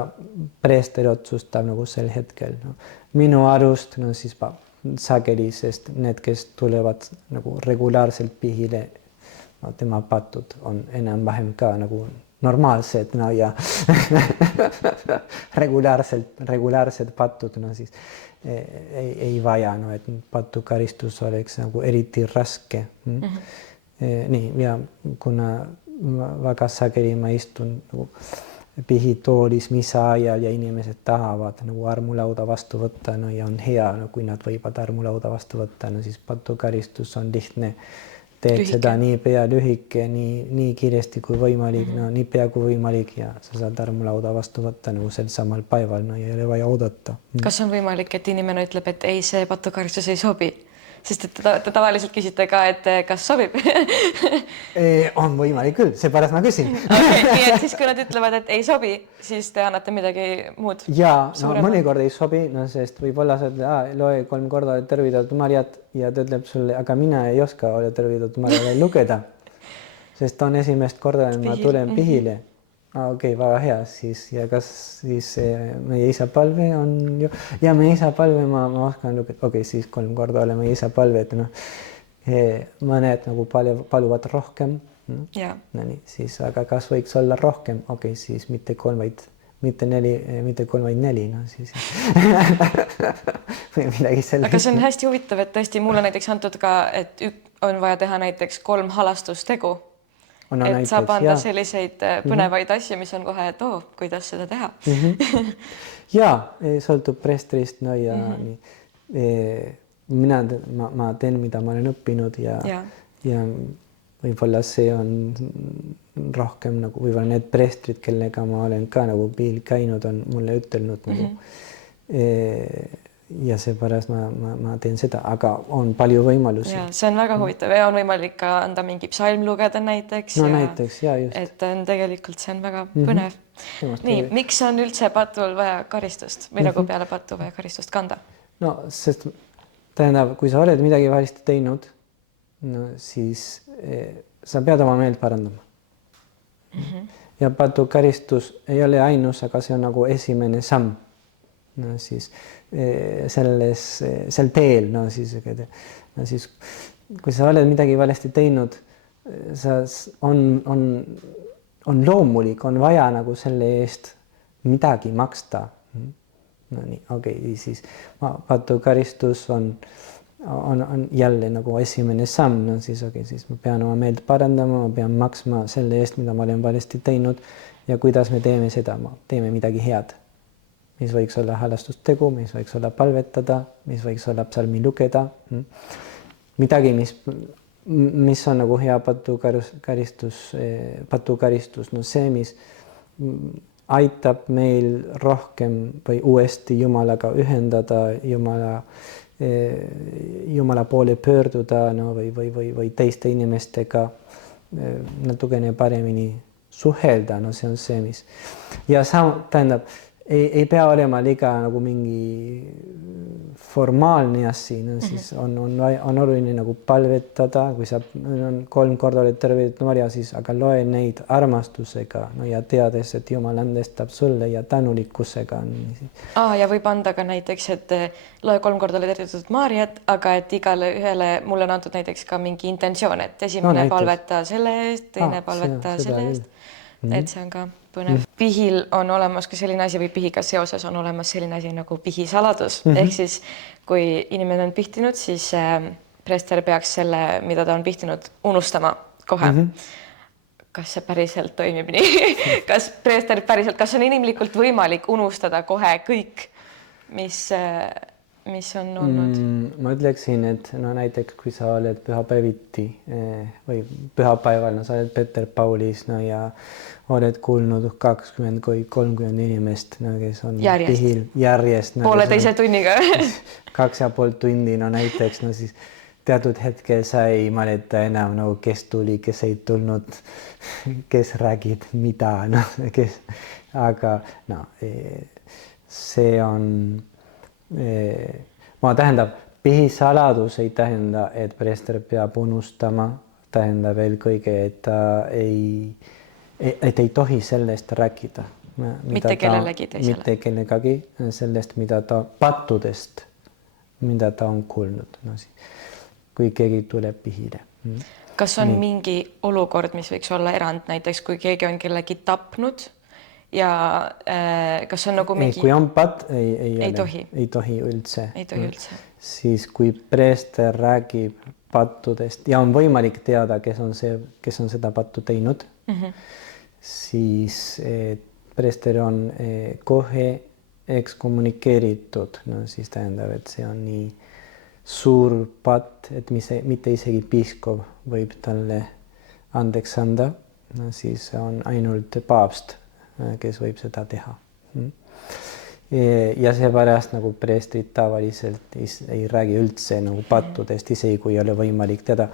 preester otsustab nagu sel hetkel. No. Minu arust, no siis sageli, sest need, kes tulevad nagu regulaarselt pihile, no tema patud on enam-vähem ka nagu normaalsed, no ja regulaarsed patud, no siis ei vaja, no et patukaristus oleks nagu eriti raske. Nii, ja kuna väga sageli ma istun nagu pihitoolis misa ajal ja inimesed tahavad nagu armulauda vastu võtta, no ja on hea, no kui nad võivad armulauda vastu võtta, no siis patukaristus on lihtne, teed seda niipea lühike, nii kiiresti kui võimalik, no niipea kui võimalik ja sa saad armulauda vastu võtta nagu sel samal päeval, no ei ole vaja oodata. Kas on võimalik, et inimene ütleb, et ei, see patukaristus ei sobi? Sest et te tavaliselt küsite ka, et kas sobib? On võimalik küll, seepärast ma küsin. Okay, nii et siis, kui nad ütlevad, et ei sobi, siis te annate midagi muud? Ja, no mõnikord ei sobi, no sest võib-olla sa loe 3 korda tervitatud Mariat ja ta ütleb sulle, aga mina ei oska ole tervitatud Mariat lugeda, sest on esimest korda, ma tulen pihile. Okei, väga hea, siis ja kas siis meie isa palve on ju, ja meie isa palve ma oskan lugeda, okei, siis 3 korda ole meie isa palve, et noh, mõned nagu paluvad rohkem, no nii, siis, aga kas võiks olla rohkem, okei, siis mitte 3, vaid mitte 4, no siis või midagi sellist. Aga see on hästi huvitav, et tõesti mulle näiteks antud ka, et on vaja teha näiteks 3 halastustegu. Et näiteks, saab anda selliseid põnevaid asju, mis on kohe, et kuidas seda teha. Ja, sõltub preestrist, no ja ma teen, mida ma olen õppinud ja võib-olla see on rohkem nagu, võib-olla need preestrid, kellega ma olen ka nagu piil käinud, on mulle ütelnud nagu ja seepärast ma teen seda, aga on palju võimalusi. Ja, see on väga huvitav ja on võimalik ka anda mingi psalm lugeda näiteks. No näiteks, ja just. Et on tegelikult see on väga põnev. Nii, miks on üldse patul vaja karistust või nagu peale patu vaja karistust kanda? No, sest tähendab, kui sa oled midagi valesti teinud, no siis sa pead oma meelt parandama. Ja patu karistus ei ole ainus, aga see on nagu esimene samm. No siis sel teel, no siis kui sa oled midagi valesti teinud, on loomulik, on vaja nagu selle eest midagi maksta. No nii, okei, siis patukaristus on jälle nagu esimene samm, no siis okei, siis ma pean oma meelt parandama, ma pean maksma selle eest, mida ma olen valesti teinud ja kuidas me teeme seda, teeme midagi head. Mis võiks olla halastustegu, mis võiks olla palvetada, mis võiks olla psalmi lugeda. Midagi, mis on nagu hea patukaristus, no see, mis aitab meil rohkem või uuesti Jumalaga ühendada, Jumala poole pöörduda, no, või teiste inimestega natukene paremini suhelda, no see on see, mis. Ja tähendab, ei pea olema liiga nagu mingi formaalne asi, no siis on oluline nagu palvetada, kui sa 3 korda oled tervitatud Maria, siis aga loe neid armastusega, no ja teades, et Jumal andestab sulle ja tänulikkusega. Ja võib anda ka näiteks, et loe 3 korda oled tervitatud Mariat, aga et igale ühele mulle on antud näiteks ka mingi intentsioon, et esimene palveta selle eest, teine palveta selle eest, et see on ka põnev. Pihil on olemas ka selline asi või pihiga seoses on olemas selline asi nagu pihisaladus. Ehk siis, kui inimene on pihtinud, siis preester peaks selle, mida ta on pihtinud, unustama kohe. Kas see päriselt toimib nii? Kas preester päriselt, kas on inimlikult võimalik unustada kohe kõik, mis mis on olnud? Ma ütleksin, et no näiteks kui sa oled pühapäeviti või pühapäeval, no sa oled Peterpaulis, no ja oled kuulnud 20 või 30 inimest, no kes on pihil järjest. No, pooleteise tunniga. 2,5 tundi, no näiteks, no siis teatud hetkel sa ei mäleta enam, no kes tuli, kes ei tulnud, kes räägib mida, no kes, aga no see on, tähendab, pihisaladus ei tähenda, et preester peab unustama, tähendab eelkõige, et ta ei tohi sellest rääkida. Mitte kellelegi teisele. Mitte kellegagi sellest, mida ta pattudest, mida ta on kuulnud, no, kui keegi tuleb pihile. Kas on mingi olukord, mis võiks olla erand, näiteks kui keegi on kellegi tapnud ja kas on nagu mingi... Kui on patt, ei tohi üldse. Ei tohi üldse. Siis kui preester räägib pattudest ja on võimalik teada, kes on seda pattu teinud, siis preester on kohe ekskommunikeeritud, no siis tähendab, et see on nii suur patt, et mitte isegi piiskop võib talle andeks anda, no siis on ainult paavst, kes võib seda teha. Ja seepärast nagu preestrid tavaliselt ei räägi üldse nagu pattudest, isegi kui ei ole võimalik teda,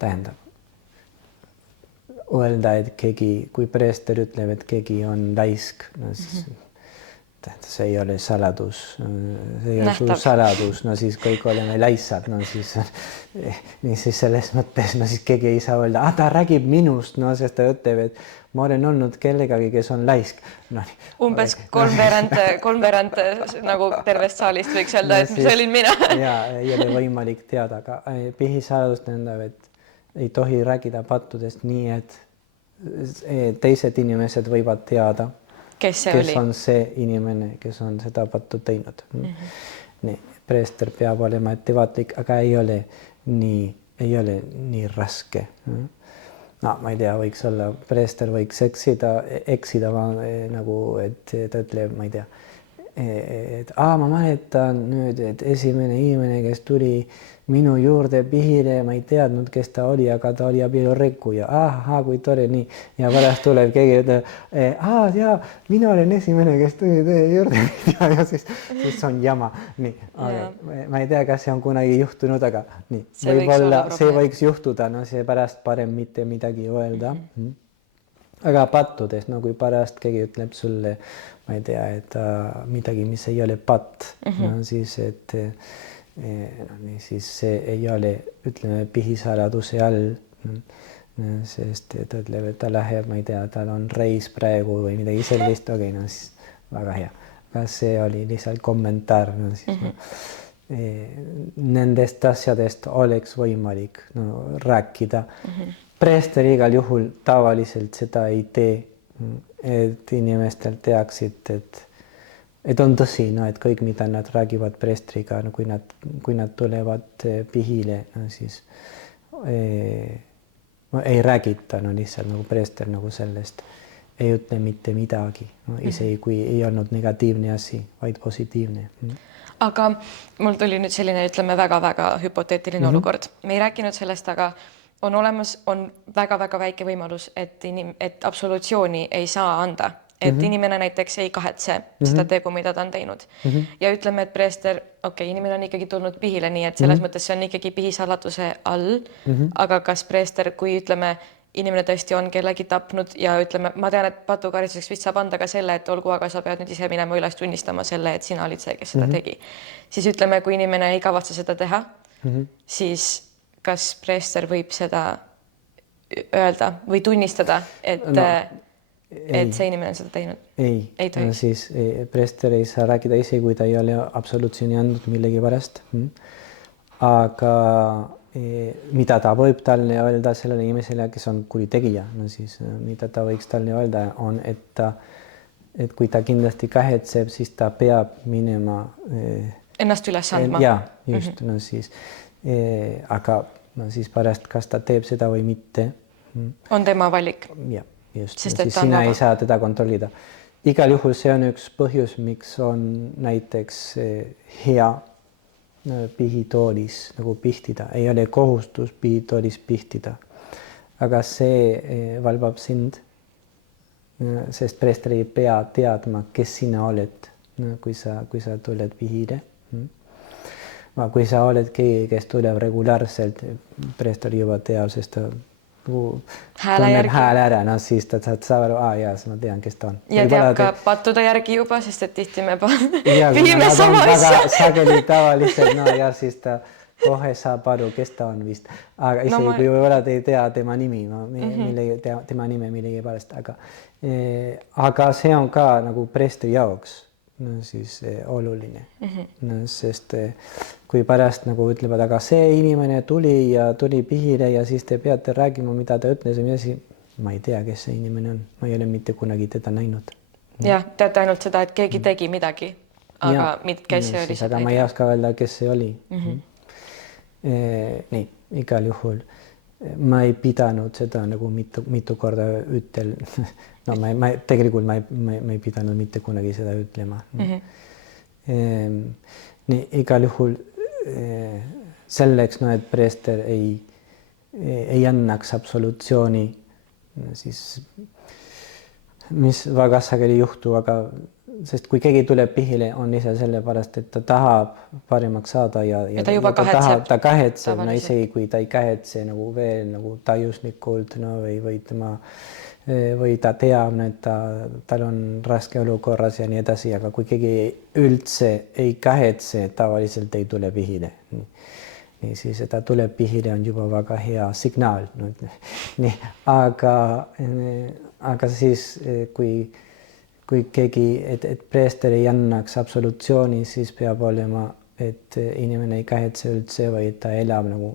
tähendab, öelda, et keegi, kui preester ütleb, et keegi on laisk, no siis see ei ole saladus, see ei ole suur saladus, no siis kõik oleme laissad, no siis selles mõttes, no siis keegi ei saa öelda, ta räägib minust, no sest ta ütleb, et ma olen olnud kellegagi, kes on laisk. No, umbes kolmveerand nagu tervest saalist võiks öelda, et see olin mina. Ja ei ole võimalik teada, aga pihisaladus tähendab, et ei tohi rääkida pattudest nii, et teised inimesed võivad teada, kes on see inimene, kes on seda pattu teinud. Nii, preester peab olema ettevaatlik, aga ei ole nii raske. No, ma ei tea, võiks olla, preester võiks eksida nagu, et ta ütleb, ma ei tea, et ma mäletan nüüd, et esimene inimene, kes tuli minu juurde pihile, ma ei teadnud, kes ta oli, aga ta oli abielurekku ja kui tore, nii. Ja pärast tuleb keegi ütleb, mina olen esimene, kes tuli teie juurde ja siis on jama. Nii, ma ei tea, kas see on kunagi juhtunud, aga nii. Võib-olla see võiks juhtuda, no see pärast parem mitte midagi öelda. Aga pattudes, no kui pärast keegi ütleb sulle, ma ei tea, et midagi, mis ei ole patt, no siis, et siis see ei ole, ütleme, pihisaladuse all, sest ta ütleb, et ta läheb, ma ei tea, tal on reis praegu või midagi sellist, no siis väga hea. Kas see oli lihtsalt kommentaar, no siis nendest asjadest oleks võimalik rääkida. Preester igal juhul tavaliselt seda ei tee, et inimestel teaksid, et on tõsi, et kõik, mida nad räägivad preestriga, kui nad tulevad pihile, siis ei räägita lihtsalt nagu preester nagu sellest, ei ütle mitte midagi, isegi kui ei olnud negatiivne asi, vaid positiivne. Aga mul tuli nüüd selline, ütleme, väga-väga hüpoteetiline olukord. Me ei rääkinud sellest, aga on väga-väga väike võimalus, et absolutsiooni ei saa anda. Et inimene näiteks ei kahetse seda tegu, mida ta on teinud. Ja ütleme, et preester, inimene on ikkagi tulnud pihile, nii et selles mõttes see on ikkagi pihisaladuse all. Aga kas preester, kui ütleme, inimene tõesti on kellegi tapnud ja ütleme, ma tean, et patukaristuseks vist saab anda ka selle, et olgu, aga sa pead nüüd ise minema üles tunnistama selle, et sina olid see, kes seda tegi. Siis ütleme, kui inimene ei kavatse seda teha, siis kas preester võib seda öelda või tunnistada, et see inimene on seda teinud? Ei tohi. Siis preester ei saa rääkida ise, kui ta ei ole absoluutsiooni andnud millegi pärast. Aga mida ta võib talle öelda sellele inimesele, kes on kuritegija, siis mida ta võiks talle öelda on, et kui ta kindlasti kahetseb, siis ta peab minema ennast üles andma. Ja, just, siis aga siis pärast, kas ta teeb seda või mitte. On tema valik. Ja, just. Siis sina ei saa teda kontrollida. igal juhul see on üks põhjus, miks on näiteks hea pihitoolis nagu pihtida, ei ole kohustus pihitoolis pihtida, aga see valvab sind, sest preester ei pea teadma, kes sina oled, kui sa tuled pihile. Kui sa oled keegi, kes tuleb regulaarselt, preester juba teab, sest ta tunneb hääle ära, no siis ta saab aru, siis ma tean, kes ta on. Ja teab ka pattuda järgi juba, sest et tihti me pihime sama asja. Sageli tavaliselt, ja siis ta kohe saab aru, kes ta on vist. Aga isegi kui võib-olla te ei tea tema nimi, tema nime millegi pärast, aga see on ka nagu preestri jaoks siis oluline, sest kui pärast nagu ütlevad, aga see inimene tuli pihile ja siis te peate räägima, mida ta ütles, ma ei tea, kes see inimene on, ma ei ole mitte kunagi teda näinud. Jah, teate ainult seda, et keegi tegi midagi, aga kes see oli? Aga ma ei oska öelda, kes see oli. Nii, igal juhul ma ei pidanud seda nagu mitu korda tegelikult ma ei pidanud mitte kunagi seda ütlema. Nii, igal juhul selleks, et preester ei annaks absolutsiooni, siis mis väga sageli juhtu, sest kui keegi tuleb pihile, on lihtsalt sellepärast, et ta tahab paremaks saada ja ta juba kahetseb. Isegi kui ta ei kahetse nagu veel nagu tajuslikult või ta teab, et tal on raske olukorras ja nii edasi, aga kui keegi üldse ei kahetse, tavaliselt ei tule pihile. Nii siis ta tuleb pihile on juba väga hea signaal. Nii, aga siis kui keegi, et preester ei annaks absolutsiooni, siis peab olema, et inimene ei kahetse üldse või ta elab nagu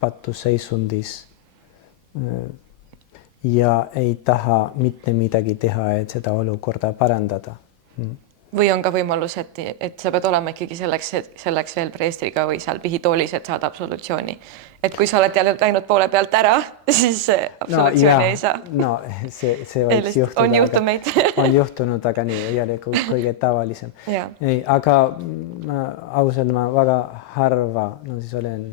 patusseisundis ja ei taha mitte midagi teha, et seda olukorda parandada. Või on ka võimalus, et sa pead olema ikkagi selleks veel preestriga või seal pihitoolis, et saada absolutsiooni. Et kui sa oled läinud poole pealt ära, siis absolutsiooni ei saa. No see võiks juhtuda. On juhtumeid. On juhtunud, aga nii ei ole kõige tavalisem. Aga ausalt ma väga harva siis olen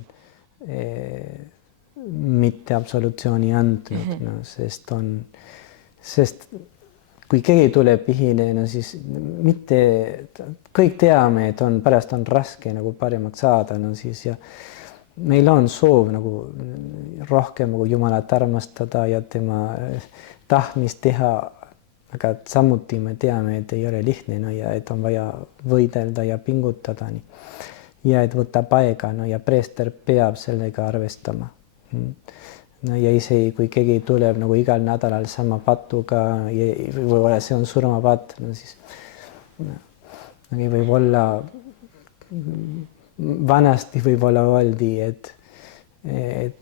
mitte absolutsiooni andnud, sest kui keegi tuleb pihile, siis mitte kõik teame, et pärast on raske nagu paremaks saada, siis ja meil on soov nagu rohkem nagu Jumalat armastada ja tema tahtmist teha, aga samuti me teame, et ei ole lihtne ja et on vaja võidelda ja pingutada ja et võtab aega ja preester peab sellega arvestama. Ja isegi kui keegi tuleb nagu igal nädalal sama patuga ja võib-olla see on surmapatt, siis võib-olla vanasti võib-olla oldi, et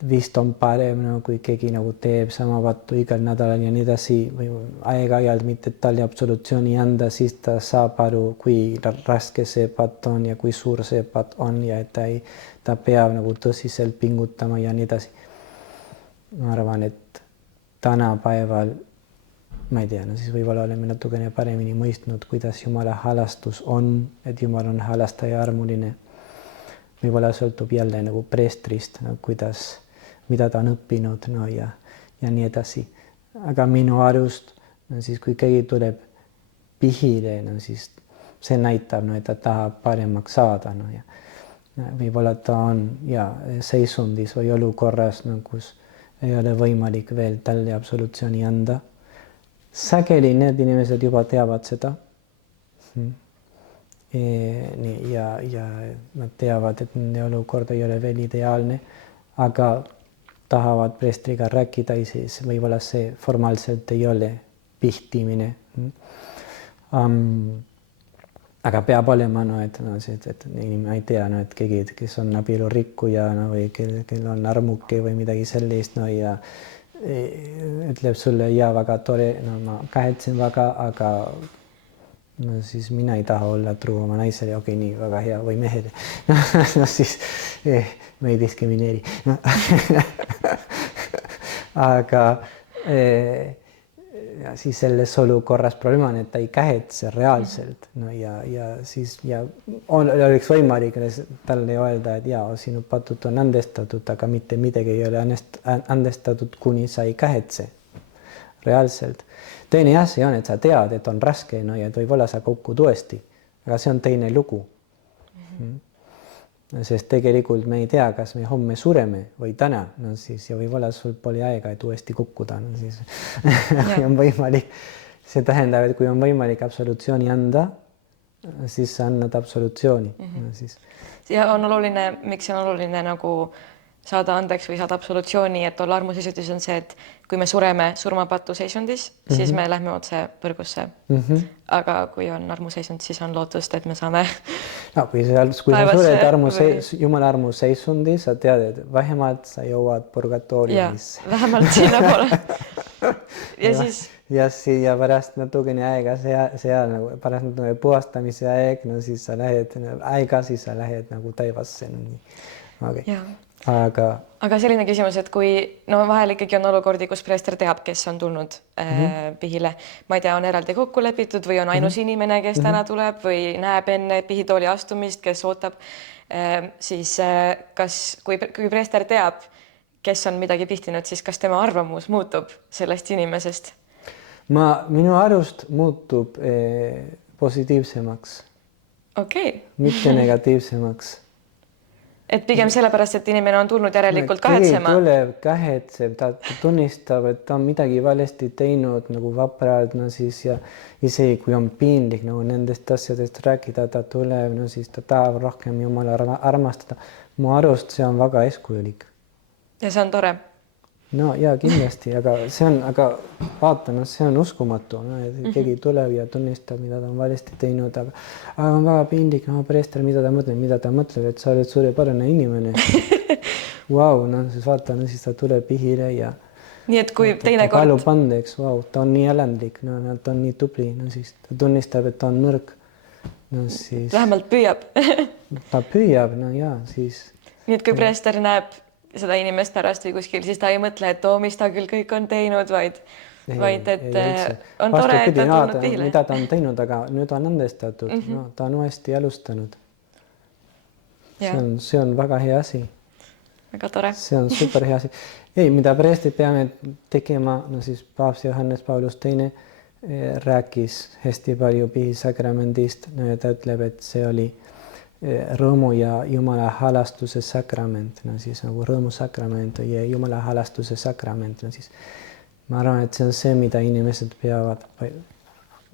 vist on parem, kui keegi nagu teeb sama pattu igal nädalal ja nii edasi või aeg-ajalt mitte talle absolutsiooni anda, siis ta saab aru, kui raske see patt on ja kui suur see patt on ja et ta peab nagu tõsiselt pingutama ja nii edasi. Ma arvan, et tänapäeval, ma ei tea, siis võib-olla oleme natukene paremini mõistnud, kuidas Jumala halastus on, et Jumal on halastaja armuline. Võib-olla sõltub jälle nagu preestrist, mida ta on õppinud ja nii edasi. Aga minu arust, siis kui keegi tuleb pihile, siis see näitab, et ta tahab paremaks saada. Võib-olla ta on seisundis või olukorras, kus ei ole võimalik veel talle absolutsiooni anda. Sageli need inimesed juba teavad seda. Ja nad teavad, et nende olukord ei ole veel ideaalne, aga tahavad preestriga rääkida, siis võib-olla see formaalselt ei ole pihtimine. Aga peab olema, et inimene ei tea, et keegi, kes on abielurikkuja või kel on armuke või midagi sellist ja ütleb sulle, väga tore, ma kahetsen väga, aga siis mina ei taha olla truu oma naisele, nii, väga hea või mehele. Siis me ei diskrimineeri. Aga ja siis selles olukorras probleem on, et ta ei kähetse reaalselt, no ja siis oleks võimalik talle öelda, et jaa, sinu patud on andestatud, aga mitte midagi ei ole andestatud, kuni sa ei kähetse reaalselt. Teine asi on, et sa tead, et on raske, no ja et võib-olla sa kukud uuesti, aga see on teine lugu. Sest tegelikult me ei tea, kas me homme sureme või täna, no siis ja võib-olla sul pole aega, et uuesti kukkuda, no siis on võimalik. See tähendab, et kui on võimalik absolutsiooni anda, siis sa annad absolutsiooni. No siis. Ja on oluline, miks on oluline nagu saada andeks või saada absolutsiooni, et olla armuseisundis on see, et kui me sureme surmapatu seisundis, siis me lähme otse põrgusse. Aga kui on armuseisund, siis on lootust, et me saame no, kui sa sured jumala armuseisundis, sa tead, et vähemalt sa jõuad purgatooriumisse. Vähemalt sinna pole. Ja pärast natukene aega seal nagu pärast natukene puhastamise aeg, no siis sa lähed siis sa lähed nagu taivasse. Okay. Aga selline küsimus, et kui vahel ikkagi on olukordi, kus preester teab, kes on tulnud pihile. Ma ei tea, on eraldi kokku lepitud või on ainus inimene, kes täna tuleb või näeb enne pihitooli astumist, kes ootab. Siis kui preester teab, kes on midagi pihtinud, siis kas tema arvamus muutub sellest inimesest? Minu arust muutub positiivsemaks. Mitte negatiivsemaks. Et pigem sellepärast, et inimene on tulnud järelikult kahetsema. Tuleb kahetseb, ta tunnistab, et ta on midagi valesti teinud nagu vapralt, no siis ja isegi kui on piinlik nagu nendest asjadest rääkida, ta tuleb, no siis ta tahab rohkem Jumala armastada. Mu arust see on väga eskujulik. Ja see on tore. No ja kindlasti, aga vaata, see on uskumatu, et keegi tuleb ja tunnistab, mida ta on valesti teinud, aga on väga piinlik, preester, mida ta mõtleb, et sa oled suurepärane inimene. Vau, siis vaata, siis ta tuleb pihile ja nii, et kui teinekord palub andeks, ta on nii elandlik, ta on nii tubli, siis ta tunnistab, et ta on nõrk. Siis vähemalt püüab. Ta püüab, siis nii, et kui preester näeb seda inimest pärast või kuskil, siis ta ei mõtle, et mis ta küll kõik on teinud, vaid et on tore, et ta tulnud pihile. Mida ta on teinud, aga nüüd on andestatud, ta on uuesti alustanud. See on väga hea asi. Väga tore. See on super hea asi. Mida preestrid peame tegema, siis paavst Johannes Paulus II rääkis hästi palju pihisakramendist, ja ta ütleb, et see oli rõõmu ja Jumala halastuse sakrament, siis nagu rõõmu sakrament ja Jumala halastuse sakrament, siis ma arvan, et see on see, mida inimesed peavad,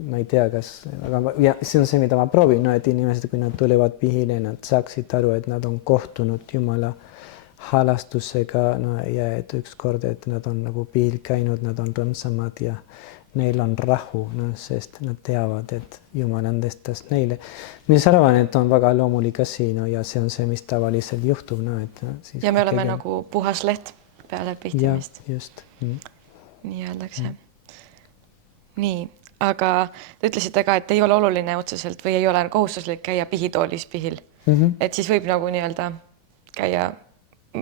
ma ei tea, aga see on see, mida ma proovin, et inimesed, kui nad tulevad pihile, nad saaksid aru, et nad on kohtunud Jumala halastusega, ja et ükskord, et nad on nagu pihil käinud, nad on rõõmsamad ja neil on rahu, sest nad teavad, et Jumal andestas neile. Mis arvan, et on väga loomulik asi, ja see on see, mis tavaliselt juhtub. Ja me oleme nagu puhas leht peale pihtimist. Ja, just. Nii öeldakse. Nii, aga te ütlesite ka, et ei ole oluline otseselt või ei ole kohustuslik käia pihitoolis pihil. Et siis võib nagu nii-öelda käia,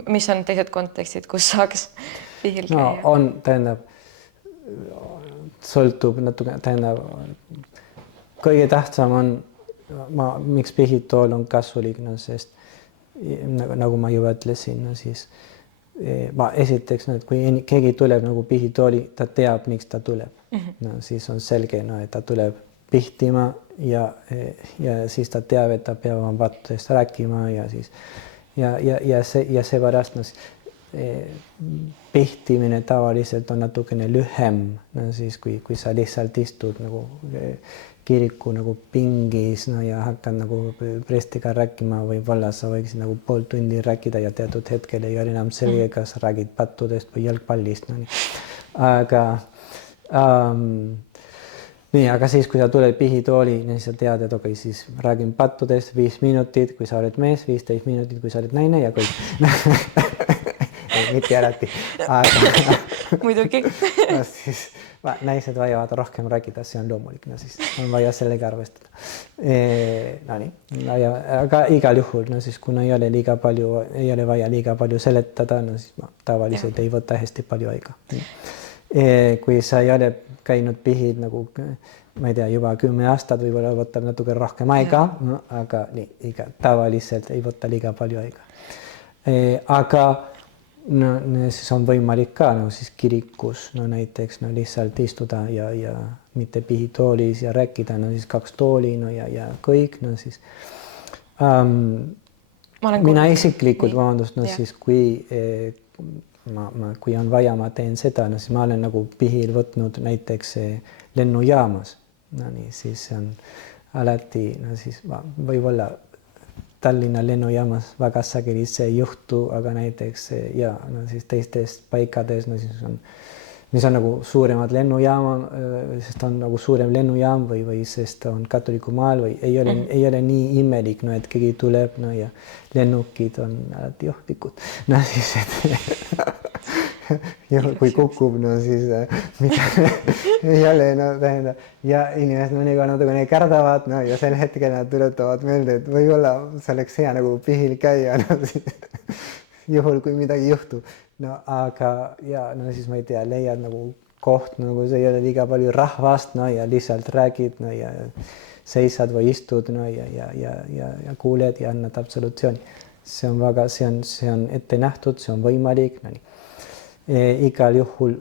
mis on teised kontekstid, kus saaks pihil käia? On, tähendab, sõltub natuke, tähendab, kõige tähtsam on, miks pihitool on kasulik, sest nagu ma juba ütlesin, siis esiteks, et kui keegi tuleb nagu pihitooli, ta teab, miks ta tuleb. Siis on selge, et ta tuleb pihtima ja siis ta teab, et ta peab oma pattudest rääkima ja see pärast pihtimine tavaliselt on natukene lühem, siis kui sa lihtsalt istud nagu kiriku nagu pingis ja hakkad nagu preestiga rääkima, võib-olla sa võiksid nagu pool tundi rääkida ja teatud hetkel ei ole enam selge, kas räägid pattudest või jalgpallist. Aga siis, kui sa tuled pihitooli, siis sa tead, et okei, siis räägin pattudest 5 minutit, kui sa oled mees, 15 minutit, kui sa oled naine ja kõik. Mitte alati. Muidugi. Siis naised vajavad rohkem rääkida, see on loomulik, siis on vaja sellega arvestada. Aga igal juhul, siis kuna ei ole vaja liiga palju seletada, siis tavaliselt ei võta hästi palju aega. kui sa ei ole käinud pihil nagu ma ei tea, juba 10 aastat võib-olla võtab natuke rohkem aega, no, aga nii, tavaliselt ei võta liiga palju aega. Aga no, siis on võimalik ka no, siis kirikus no, näiteks no, lihtsalt istuda ja mitte pihitoolis ja rääkida, no siis 2 tooli no, ja kõik, no siis mina isiklikult, vabandust, no siis kui kui on vaja, ma teen seda, no siis ma olen nagu pihil võtnud näiteks lennujaamas. No nii, siis on alati, no siis võib-olla Tallinna lennujaamas väga sageli see ei juhtu, aga näiteks ja no siis teistes paikades, no siis on, mis on nagu suuremad lennujaama, sest on nagu suurem lennujaam või sest on katoliku maal või ei ole nii imelik, no et keegi tuleb, no ja lennukid on alati ohtlikud. No siis, juhul kui kukub, no siis ei ole, no tähendab, ja inimesed mõnikord natukene kardavad, no ja sel hetkel nad tuletavad meelde, et võib-olla see oleks hea nagu pihil käia, no siis juhul kui midagi juhtub, no aga ja no siis ma ei tea, leiad nagu koht, nagu see ei ole liiga palju rahvast, no ja lihtsalt räägid, no ja seisad või istud, no ja kuuled ja annad absolutsiooni. See on väga, see on ette nähtud, see on võimalik, no nii. Igal juhul,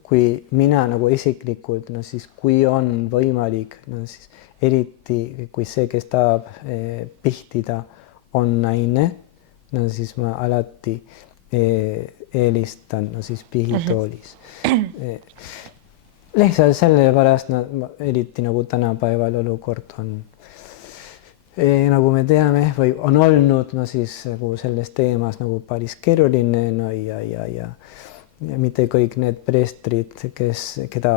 kui mina nagu isiklikult, no siis kui on võimalik, no siis eriti kui see, kes tahab pihtida, on naine, no siis ma alati eelistan, no siis pihitoolis. Lihtsalt sellepärast, no eriti nagu tänapäeval olukord on, nagu me teame, või on olnud, no siis nagu selles teemas nagu päris keeruline, no ja mitte kõik need preestrid, keda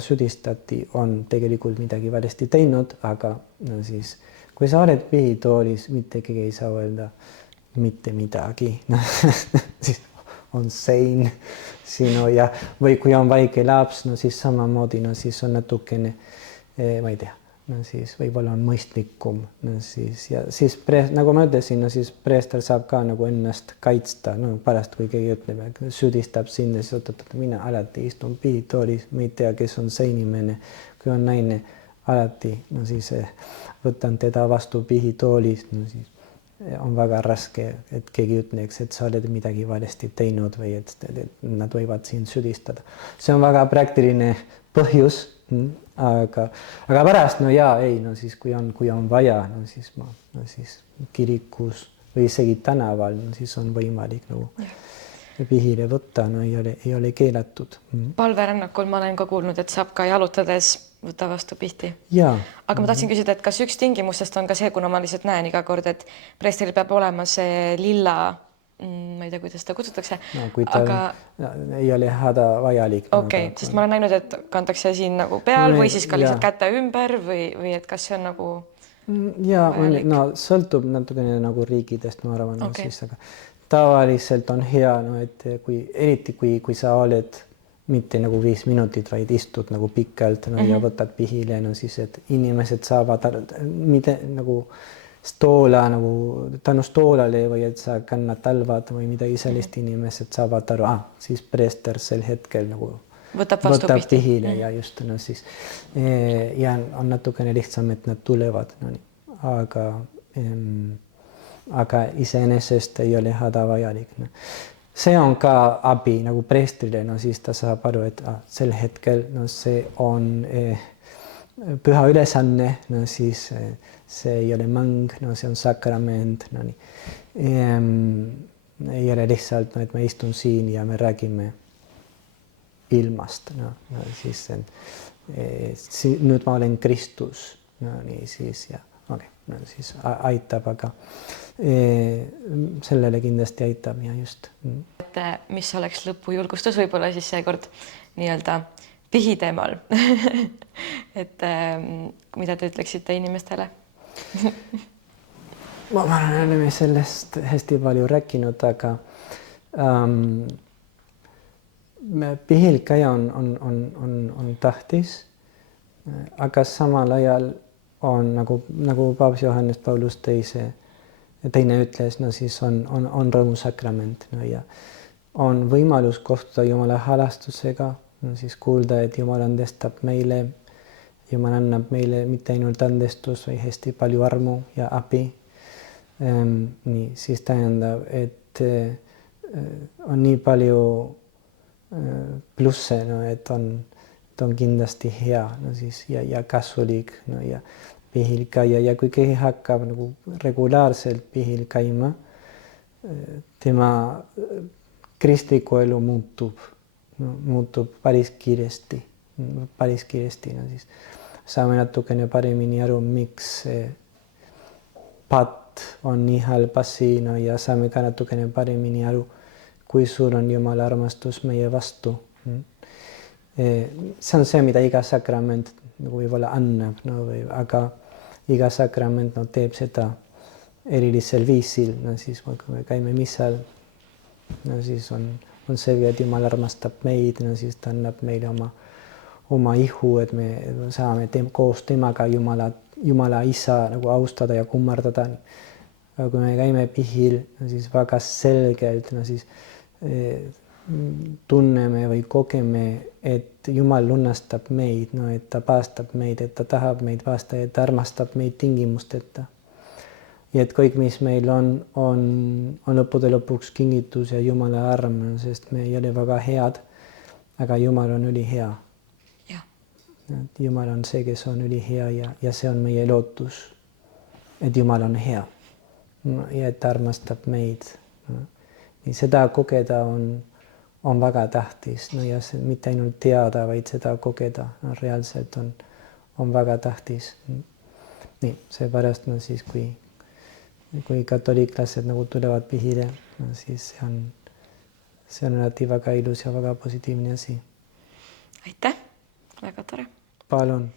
süüdistati, on tegelikult midagi valesti teinud, aga no siis, kui sa oled pihitoolis, mitte keegi ei saa öelda mitte midagi, no, siis on sein sinu ja, või kui on väike laps, no siis samamoodi, no siis on natukene, ma ei tea, no siis võib-olla on mõistlikum, no siis ja siis nagu ma ütlesin, no siis preester saab ka nagu ennast kaitsta, no pärast kui keegi ütleb, süüdistab sind ja siis oot, mina alati istun pihitoolis, ma ei tea, kes on see inimene, kui on naine, alati, no siis võtan teda vastu pihitoolis, no siis on väga raske, et keegi ütleks, et sa oled midagi valesti teinud või et nad võivad sind süüdistada. See on väga praktiline põhjus, aga pärast, no jaa, ei, no siis kui on vaja, no siis kirikus või isegi tänaval, no siis on võimalik nagu pihile võtta, no ei ole keelatud. Palverännakul ma olen ka kuulnud, et saab ka jalutades võtta vastu pihti. Aga ma tahtsin küsida, et kas üks tingimustest on ka see, kuna ma lihtsalt näen iga kord, et preestril peab olema see lilla, ma ei tea, kuidas seda kutsutakse. No, kui ta ei ole hädavajalik. Okei, sest ma olen näinud, et kantakse siin nagu peal või siis ka lihtsalt käte ümber või et kas see on nagu vajalik? No sõltub natukene nagu riikidest, ma arvan, siis, aga tavaliselt on hea, no et eriti kui sa oled mitte nagu 5 minutit, vaid istud nagu pikalt ja võtad pihile, no siis, et inimesed saavad mitte nagu stoola nagu tänu stoolale või et sa kannad talvad või midagi sellist, inimesed saavad aru, siis preester sel hetkel nagu võtab pihile ja just, no siis ja on natukene lihtsam, et nad tulevad, no nii, aga iseenesest ei ole hädavajalik, no. See on ka abi nagu preestrile, no siis ta saab aru, et sel hetkel no see on püha ülesanne, no siis see ei ole mäng, no see on sakrament, no nii. Ei ole lihtsalt, no et ma istun siin ja me räägime ilmast, no siis nüüd ma olen Kristus, no nii siis ja no siis aitab, aga sellele kindlasti aitab ja just. Et mis oleks lõpujulgustus võib-olla siis seekord nii-öelda pihi teemal, et mida te ütleksite inimestele? Ma oleme sellest hästi palju rääkinud, aga pihil käia on tähtis, aga samal ajal on nagu paavs Johannes Paulus teine ütles, no siis on rõõmusakrament, no ja on võimalus kohtuda Jumala halastusega, no siis kuulda, et Jumal andestab meile, Jumal annab meile mitte ainult andestust, vaid hästi palju armu ja abi. Nii, siis tähendab, et on nii palju plusse, no, et on kindlasti hea, no siis ja kasulik, no ja pihil käia ja kui keegi hakkab nagu regulaarselt pihil käima, tema kristliku elu muutub päris kiiresti, no siis saame natukene paremini aru, miks see patt on nii halb asi, no ja saame ka natukene paremini aru, kui suur on Jumala armastus meie vastu. See on see, mida iga sakrament nagu võib-olla annab, no, aga iga sakrament no, teeb seda erilisel viisil, no siis kui me käime missal, no siis on see, et Jumal armastab meid, no siis ta annab meile oma ihu, et me saame koos temaga Jumala isa nagu austada ja kummardada. Aga kui me käime pihil, no siis väga selgelt, no siis tunneme või kogeme, et Jumal lunastab meid, no, et ta päästab meid, et ta tahab meid päästa, et ta armastab meid tingimusteta. Ja et kõik, mis meil on lõppude lõpuks kingitus ja Jumala arm, sest me ei ole väga head, aga Jumal on ülihea. Jumal on see, kes on ülihea ja see on meie lootus, et Jumal on hea ja et ta armastab meid. Ja seda kogeda on väga tähtis, no ja see mitte ainult teada, vaid seda kogeda, no reaalselt on väga tähtis. Nii, seepärast no siis, kui katoliiklased nagu tulevad pihile, no siis see on alati väga ilus ja väga positiivne asi. Aitäh, väga tore. Palun.